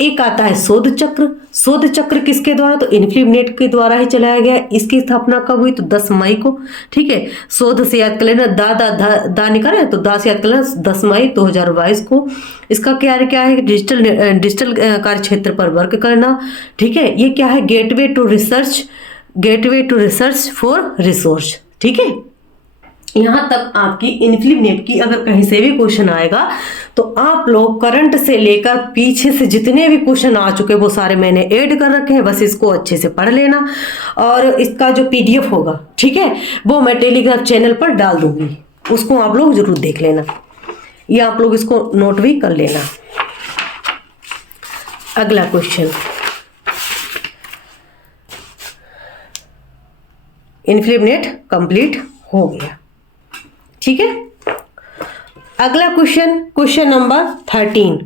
एक आता है शोध चक्र किसके द्वारा? तो इन्फ्लिबनेट के द्वारा ही चलाया गया। इसकी स्थापना कब हुई? तो 10 मई को। ठीक है, शोध से याद कर लेना, दा निकाले तो दा से याद कर लेना 10 मई 2022 को। इसका क्या है? डिजिटल कार्य क्षेत्र पर वर्क करना। ठीक है, ये क्या है? Gateway to research for resource. ठीक है, यहाँ तक आपकी इन्फ्लिबनेट की अगर कहीं से भी क्वेश्चन आएगा तो आप लोग करंट से लेकर पीछे से जितने भी क्वेश्चन आ चुके वो सारे मैंने ऐड कर रखे हैं, बस इसको अच्छे से पढ़ लेना। और इसका जो PDF होगा, ठीक है, वो मैं टेलीग्राम चैनल पर डाल दूंगी, उसको आप लोग जरूर देख लेना, या आप लोग इसको नोट भी कर लेना। अगला क्वेश्चन, इन्फ्लिबनेट कंप्लीट हो गया। ठीक है। अगला question, question number 13।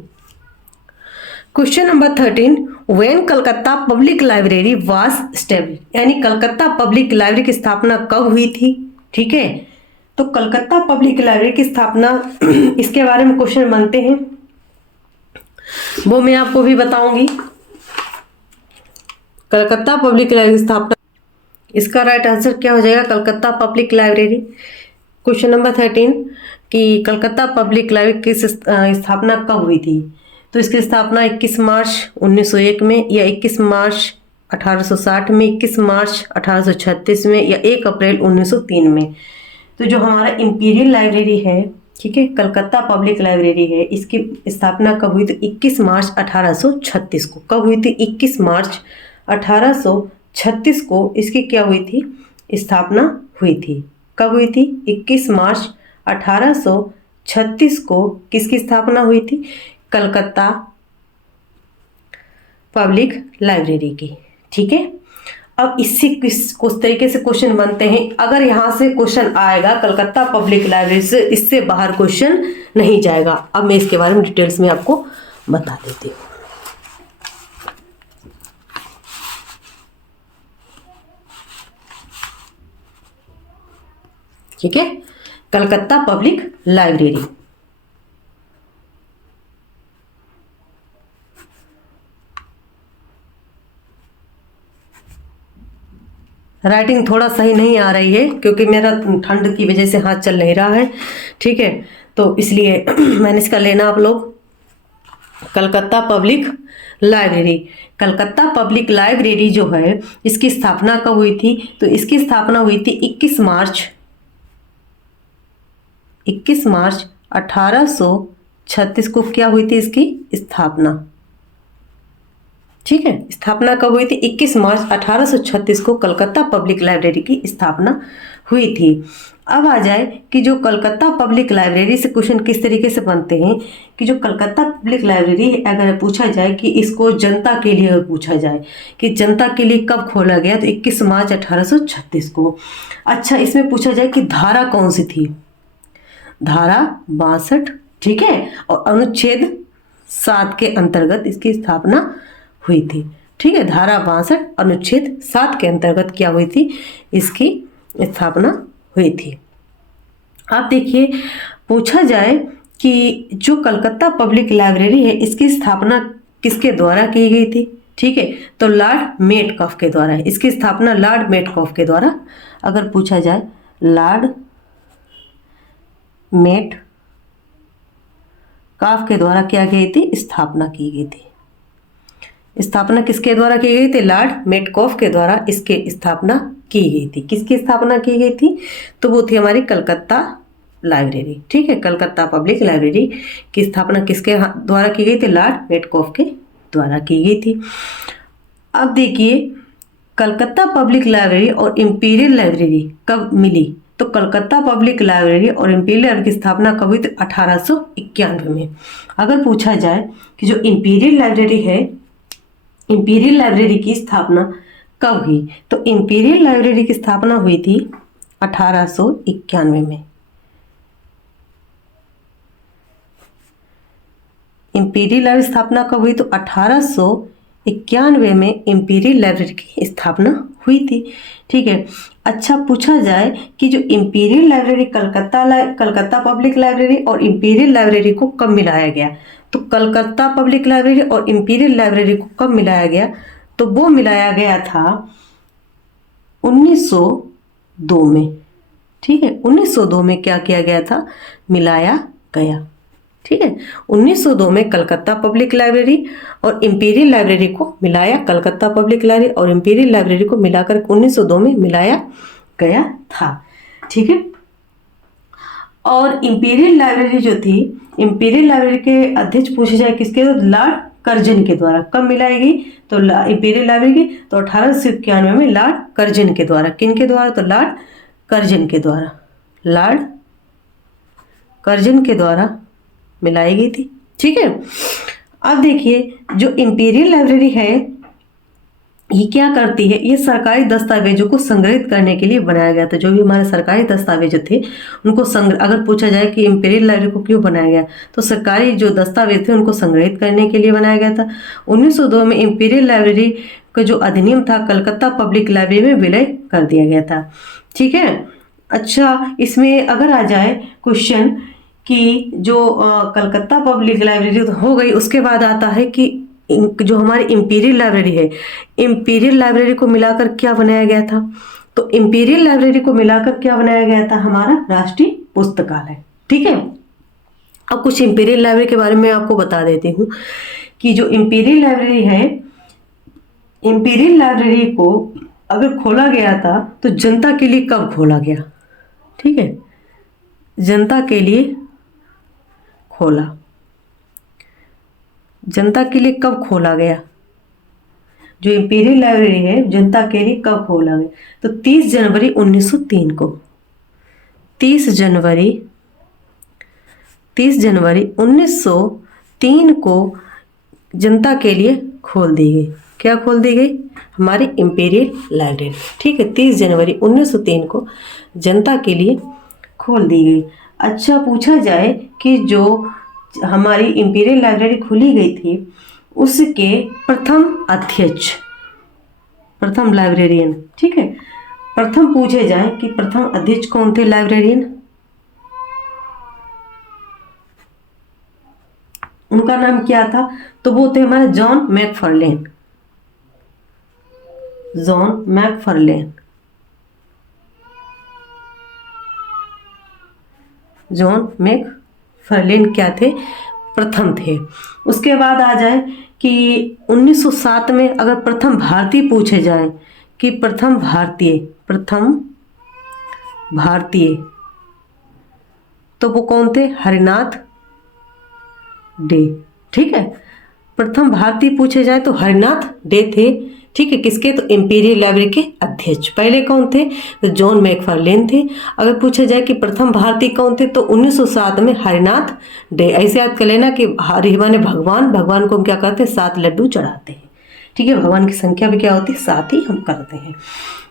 Question number 13, when Calcutta public library was establish, यानी कलकत्ता पब्लिक लाइब्रेरी की स्थापना कब हुई थी। ठीक है, तो कलकत्ता पब्लिक लाइब्रेरी की स्थापना इसके बारे में क्वेश्चन बनते हैं, वो मैं आपको भी बताऊंगी। कलकत्ता पब्लिक लाइब्रेरी की स्थापना, इसका राइट आंसर क्या हो जाएगा, Calcutta public library. Question number 13 कि कलकत्ता पब्लिक लाइब्रेरी की स्थापना कब हुई थी, तो इसकी स्थापना 21 मार्च 1901 में, या 21 मार्च 1860 में, 21 मार्च 1836 में, या 1 अप्रैल 1903 में। तो जो हमारा इंपीरियल लाइब्रेरी है, ठीक है, कलकत्ता पब्लिक लाइब्रेरी है, इसकी स्थापना कब हुई थी, 21 मार्च 1836 को। कब हुई थी, 21 मार्च 1836 को इसकी क्या हुई थी, स्थापना हुई थी। कब हुई थी, 21 मार्च 1836 को किसकी स्थापना हुई थी, कलकत्ता पब्लिक लाइब्रेरी की। ठीक है, अब इससे किस तरीके से क्वेश्चन बनते हैं, अगर यहां से क्वेश्चन आएगा कलकत्ता पब्लिक लाइब्रेरी से, इससे बाहर क्वेश्चन नहीं जाएगा। अब मैं इसके बारे में डिटेल्स में आपको बता देती हूँ। ठीक है, कलकत्ता पब्लिक लाइब्रेरी, राइटिंग थोड़ा सही नहीं आ रही है क्योंकि मेरा ठंड की वजह से हाथ चल नहीं रहा है। ठीक है, तो इसलिए मैंने इसका लेना आप लोग, Calcutta public library. Calcutta public library जो है, इसकी स्थापना कब हुई थी, तो इसकी स्थापना हुई थी 21 मार्च 1836 को। क्या हुई थी इसकी स्थापना, ठीक है, स्थापना कब हुई थी, 21 मार्च 1836 को कलकत्ता पब्लिक लाइब्रेरी की स्थापना हुई थी। अब आ जाए कि जो कलकत्ता पब्लिक लाइब्रेरी से क्वेश्चन किस तरीके से बनते हैं, कि जो कलकत्ता पब्लिक लाइब्रेरी अगर पूछा जाए कि इसको जनता के लिए अगर पूछा जाए कि जनता के लिए कब खोला गया, तो 21 मार्च 1836 को। अच्छा, इसमें पूछा जाए कि धारा कौन सी थी, धारा 62, ठीक है, और अनुच्छेद 7 के अंतर्गत इसकी स्थापना हुई थी। ठीक है, धारा 62 अनुच्छेद 7 के अंतर्गत क्या हुई थी, इसकी स्थापना हुई थी। आप देखिए, पूछा जाए कि जो कलकत्ता पब्लिक लाइब्रेरी है, इसकी स्थापना किसके द्वारा की गई थी। ठीक है, तो लॉर्ड मेटकॉफ के द्वारा। इसकी स्थापना लॉर्ड मेटकॉफ के द्वारा अगर पूछा जाए, लॉर्ड मेटकॉफ के द्वारा क्या गई थी, स्थापना की गई थी। स्थापना किसके द्वारा की गई थी, लॉर्ड मेटकॉफ के द्वारा इसके स्थापना की गई थी। किसकी स्थापना की गई थी, तो वो थी हमारी कलकत्ता लाइब्रेरी। ठीक है, कलकत्ता पब्लिक लाइब्रेरी की स्थापना किसके द्वारा की गई थी, लॉर्ड मेटकॉफ के द्वारा की गई थी। अब देखिए, कलकत्ता पब्लिक लाइब्रेरी और इंपीरियल लाइब्रेरी कब मिली, तो कलकत्ता पब्लिक लाइब्रेरी और इंपीरियल लाइब्रेरी की स्थापना कब हुई थी, 1891 में। अगर पूछा जाए कि जो इंपीरियल लाइब्रेरी है, इंपीरियल लाइब्रेरी की स्थापना कब हुई, तो इंपीरियल लाइब्रेरी की स्थापना हुई थी 1891 में। इंपीरियल लाइब्रेरी स्थापना कब हुई, तो 1891 में इंपीरियल लाइब्रेरी की स्थापना हुई थी। ठीक है, अच्छा, पूछा जाए कि जो imperial library Calcutta public library और इंपीरियल लाइब्रेरी को कब मिलाया गया, तो कलकत्ता पब्लिक लाइब्रेरी और इंपीरियल लाइब्रेरी को कब मिलाया गया, तो वो मिलाया गया था 1902 में। ठीक है, 1902 में क्या किया गया था, मिलाया गया। ठीक है, 1902 में कलकत्ता पब्लिक लाइब्रेरी और इंपीरियल लाइब्रेरी को मिलाया, कलकत्ता पब्लिक लाइब्रेरी और इंपीरियल लाइब्रेरी को मिलाकर 1902 में मिलाया गया था। ठीक है, और इंपीरियल लाइब्रेरी जो थी, इंपीरियल लाइब्रेरी के अध्यक्ष पूछे जाए किसके, तो लॉर्ड कर्जन के द्वारा। कब मिलाई गई, तो इंपीरियल लाइब्रेरी की, तो 1891 में लॉर्ड कर्जन के द्वारा। किन के द्वारा, तो लॉर्ड कर्जन के द्वारा, लॉर्ड कर्जन के द्वारा मिलाई गई थी। ठीक है, अब देखिए, जो इंपीरियल लाइब्रेरी है, ये क्या करती है, ये सरकारी दस्तावेजों को संग्रहित करने के लिए बनाया गया था। जो भी हमारे सरकारी दस्तावेज थे उनको अगर पूछा जाए कि इंपीरियल लाइब्रेरी को क्यों बनाया गया, तो सरकारी जो दस्तावेज थे उनको संग्रहित करने के लिए बनाया गया था। 1902 में इंपीरियल लाइब्रेरी का जो अधिनियम था कलकत्ता पब्लिक लाइब्रेरी में विलय कर दिया गया था। ठीक है। अच्छा, इसमें अगर आ जाए क्वेश्चन कि जो कलकत्ता पब्लिक लाइब्रेरी हो गई, उसके बाद आता है कि जो हमारी इंपीरियल लाइब्रेरी है, इंपीरियल लाइब्रेरी को मिलाकर क्या बनाया गया था, तो इंपीरियल लाइब्रेरी को मिलाकर क्या बनाया गया था, हमारा राष्ट्रीय पुस्तकालय। ठीक है। अब कुछ इंपीरियल लाइब्रेरी के बारे में आपको बता देती हूँ कि जो इंपीरियल लाइब्रेरी है, इंपीरियल लाइब्रेरी को अगर खोला गया था तो जनता के लिए कब खोला गया। ठीक है, जनता के लिए खोला, जनता के लिए कब खोला गया, जो इंपीरियल लाइब्रेरी है जनता के लिए कब खोला गया, तो 30 जनवरी 1903 को, 30 जनवरी 1903 को जनता के लिए खोल दी गई। क्या खोल दी गई, हमारी इंपीरियल लाइब्रेरी। ठीक है, 30 जनवरी 1903 को जनता के लिए खोल दी गई। अच्छा, पूछा जाए कि जो हमारी इंपीरियल लाइब्रेरी खुली गई थी उसके प्रथम अध्यक्ष, प्रथम लाइब्रेरियन। ठीक है, प्रथम पूछे जाए कि प्रथम अध्यक्ष कौन थे लाइब्रेरियन, उनका नाम क्या था, तो वो थे हमारे John McFarlane. John McFarlane, John McFarlane क्या थे, प्रथम थे। उसके बाद आ जाए कि 1907 में अगर प्रथम भारतीय पूछे जाए कि प्रथम भारतीय तो वो कौन थे, हरिनाथ डे। ठीक है, प्रथम भारतीय पूछे जाए तो हरिनाथ डे थे। ठीक है, किसके, तो इंपीरियल लाइब्रेरी के अध्यक्ष। पहले कौन थे, तो जॉन मैकफर्लेन थे। अगर पूछा जाए कि प्रथम भारतीय कौन थे, तो 1907 में हरिनाथ डे। ऐसे याद कर लेना कि हरि माने भगवान, भगवान को हम क्या करते हैं, 7 लड्डू चढ़ाते हैं। ठीक है, भगवान की संख्या भी क्या होती है, 7 ही हम करते हैं।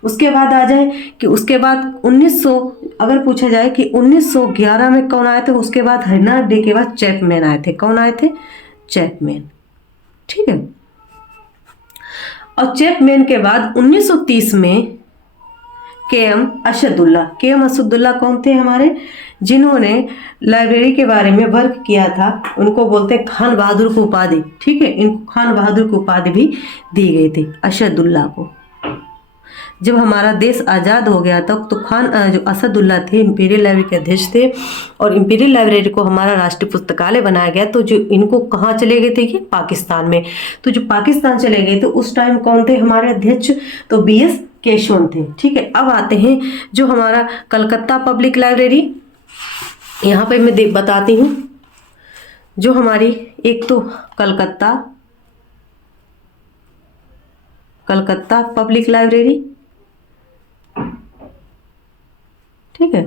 उसके बाद आ जाए कि उसके बाद 1900 अगर पूछा जाए कि 1911 में कौन आए थे, उसके बाद हरिनाथ डे के बाद चैपमैन आए थे। कौन आए थे, चैपमैन। ठीक है, और चैपमैन के बाद 1930 में के.एम. असदुल्ला कौन थे हमारे, जिन्होंने लाइब्रेरी के बारे में वर्क किया था, उनको बोलते हैं खान बहादुर की उपाधि। ठीक है, इनको खान बहादुर की उपाधि भी दी गई थी असदुल्ला को। जब हमारा देश आज़ाद हो गया था तो जो असदुल्ला थे इंपीरियल लाइब्रेरी के अध्यक्ष थे, और इंपीरियल लाइब्रेरी को हमारा राष्ट्रीय पुस्तकालय बनाया गया। तो जो इनको कहाँ चले गए थे, कि पाकिस्तान में। तो जो पाकिस्तान चले गए थे उस टाइम कौन थे हमारे अध्यक्ष, तो बीएस केशवन थे। ठीक है, अब आते हैं जो हमारा कलकत्ता पब्लिक लाइब्रेरी, यहाँ पे मैं बताती हूँ जो हमारी एक तो कलकत्ता पब्लिक लाइब्रेरी। ठीक है,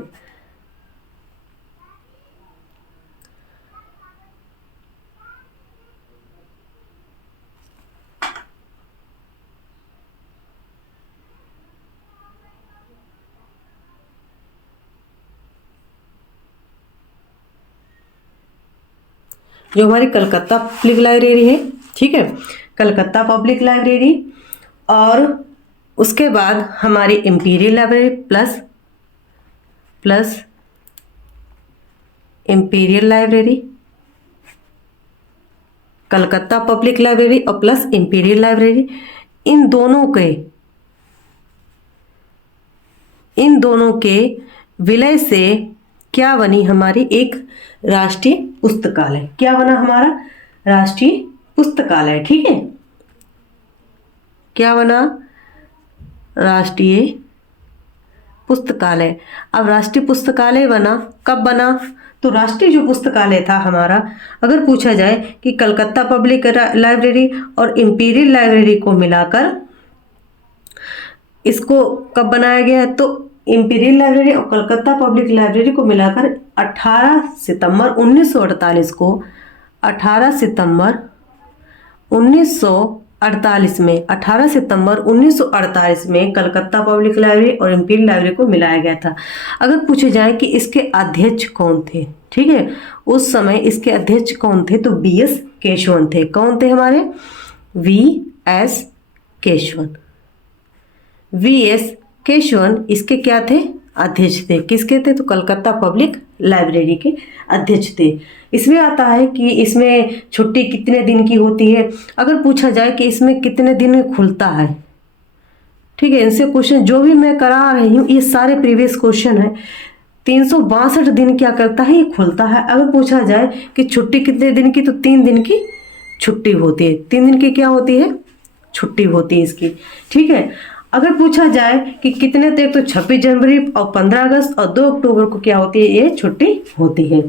जो हमारी कलकत्ता पब्लिक लाइब्रेरी है। ठीक है, कलकत्ता पब्लिक लाइब्रेरी, और उसके बाद हमारी imperial library plus imperial library, Calcutta public library और प्लस इंपीरियल लाइब्रेरी। इन दोनों के विलय से क्या बनी हमारी एक राष्ट्रीय पुस्तकालय। क्या बना हमारा राष्ट्रीय पुस्तकालय। ठीक है, क्या बना, राष्ट्रीय पुस्तकालय। अब राष्ट्रीय पुस्तकालय बना, कब बना, तो राष्ट्रीय जो पुस्तकालय था हमारा, अगर पूछा जाए कि कलकत्ता पब्लिक लाइब्रेरी और इंपीरियल लाइब्रेरी को मिलाकर इसको कब बनाया गया, तो इंपीरियल लाइब्रेरी और कलकत्ता पब्लिक लाइब्रेरी को मिलाकर 18 सितंबर 1948 को 18 सितंबर 1948 1948 में 18 सितंबर 1948 में कलकत्ता पब्लिक लाइब्रेरी और इंपीरियल लाइब्रेरी को मिलाया गया था। अगर पूछे जाए कि इसके अध्यक्ष कौन थे, ठीक है, उस समय इसके अध्यक्ष कौन थे, तो बीएस केशवन थे। कौन थे हमारे? वीएस केशवन। वीएस केशवन इसके क्या थे? अध्यक्ष थे। किसके थे? तो कलकत्ता पब्लिक लाइब्रेरी के अध्यक्ष थे। इसमें आता है कि इसमें छुट्टी कितने दिन की होती है। अगर पूछा जाए कि इसमें कितने दिन में खुलता है, ठीक है, इनसे क्वेश्चन जो भी मैं करा रही हूँ ये सारे प्रीवियस क्वेश्चन है। 362 दिन क्या करता है? ये खुलता है। अगर पूछा जाए कि छुट्टी कितने दिन की, तो 3 दिन की छुट्टी होती है। 3 दिन की क्या होती है? छुट्टी होती है इसकी, ठीक है। अगर पूछा जाए कि कितने तारीख, तो 26 जनवरी और 15 अगस्त और 2 अक्टूबर को क्या होती है? ये छुट्टी होती है।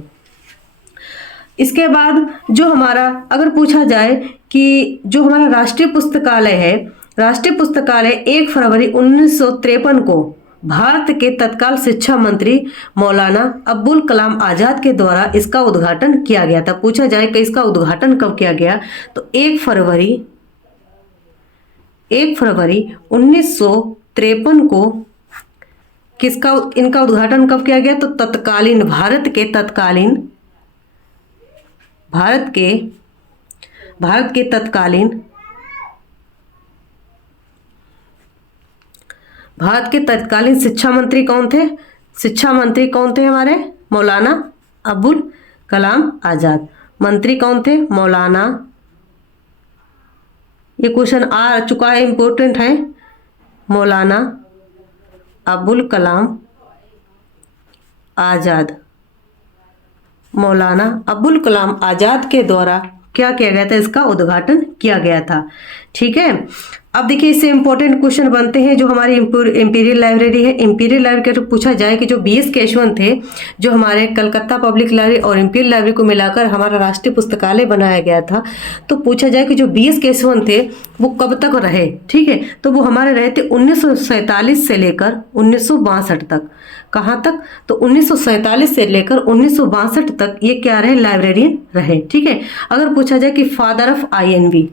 इसके बाद जो हमारा, अगर पूछा जाए कि जो हमारा राष्ट्रीय पुस्तकालय है, राष्ट्रीय पुस्तकालय 1 फरवरी 1953 को भारत के तत्काल शिक्षा मंत्री मौलाना अब्दुल कलाम आजाद के द्वारा इसका उद्घाटन किया गया था। पूछा जाए कि इसका उद्घाटन कब किया गया, तो 1 फरवरी 1953 को किसका, इनका उद्घाटन कब किया गया, तो तत्कालीन भारत के तत्कालीन शिक्षा मंत्री कौन थे? शिक्षा मंत्री कौन थे हमारे? मौलाना अबुल कलाम आजाद। मंत्री कौन थे? मौलाना, ये क्वेश्चन आ चुका है, इंपॉर्टेंट है, मौलाना अबुल कलाम आजाद। मौलाना अबुल कलाम आजाद के द्वारा क्या किया गया था? इसका उद्घाटन किया गया था, ठीक है। अब देखिए इससे इंपॉर्टेंट क्वेश्चन बनते हैं जो हमारी इंपीरियल लाइब्रेरी है। इंपीरियल लाइब्रेरी का तो पूछा जाए कि जो बीएस केशवन थे, जो हमारे कलकत्ता पब्लिक लाइब्रेरी और इंपीरियल लाइब्रेरी को मिलाकर हमारा राष्ट्रीय पुस्तकालय बनाया गया था, तो पूछा जाए कि जो बीएस केशवन थे वो कब तक रहे, ठीक है, तो वो हमारे रहे थे 1947 से लेकर 1962 तक। कहाँ तक? तो 1947 से लेकर 1962 तक ये क्या रहे? लाइब्रेरियन रहे, ठीक है। अगर पूछा जाए कि father of आईएनवी,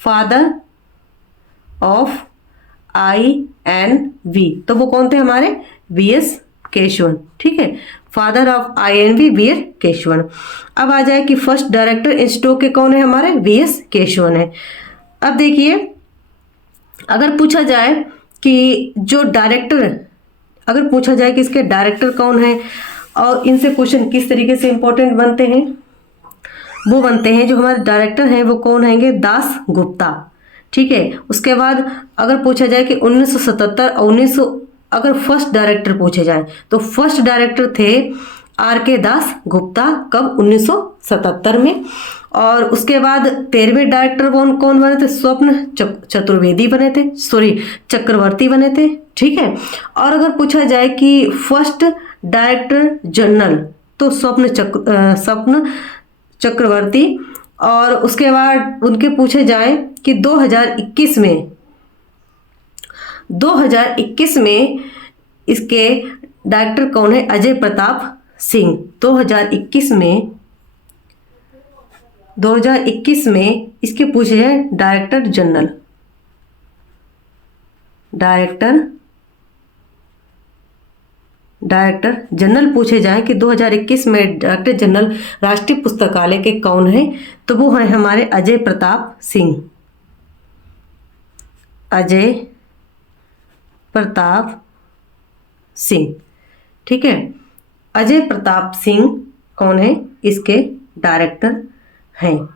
father of INV, तो वो कौन थे हमारे? बीएस केशवन, ठीक है। Father of INV B S Keshavan. अब आ जाए कि फर्स्ट डायरेक्टर इंस्टीट्यूट के कौन है हमारे? बीएस केशवन है। अब देखिए अगर पूछा जाए कि जो डायरेक्टर, अगर पूछा जाए कि इसके डायरेक्टर कौन है और इनसे क्वेश्चन किस तरीके से इंपॉर्टेंट बनते हैं, वो बनते हैं जो हमारे डायरेक्टर हैं वो कौन हैंगे? दास गुप्ता, ठीक है। उसके बाद अगर पूछा जाए कि 1977 और 1900, अगर फर्स्ट डायरेक्टर पूछे जाए तो फर्स्ट डायरेक्टर थे RK दास गुप्ता। कब? 1977 में। और उसके बाद 13वें डायरेक्टर कौन बने थे? स्वप्न चतुर्वेदी बने थे, चक्रवर्ती बने थे, ठीक है। और अगर पूछा जाए कि फर्स्ट डायरेक्टर जनरल, तो स्वप्न चक्रवर्ती। और उसके बाद उनके पूछे जाए कि 2021 में इसके डायरेक्टर कौन है? अजय प्रताप सिंह। 2021 में इसके पूछे जाए डायरेक्टर जनरल पूछे जाए कि 2021 में डायरेक्टर जनरल राष्ट्रीय पुस्तकालय के कौन है, तो वो है हमारे अजय प्रताप सिंह। अजय प्रताप सिंह, ठीक है। अजय प्रताप सिंह कौन है? इसके डायरेक्टर हैं।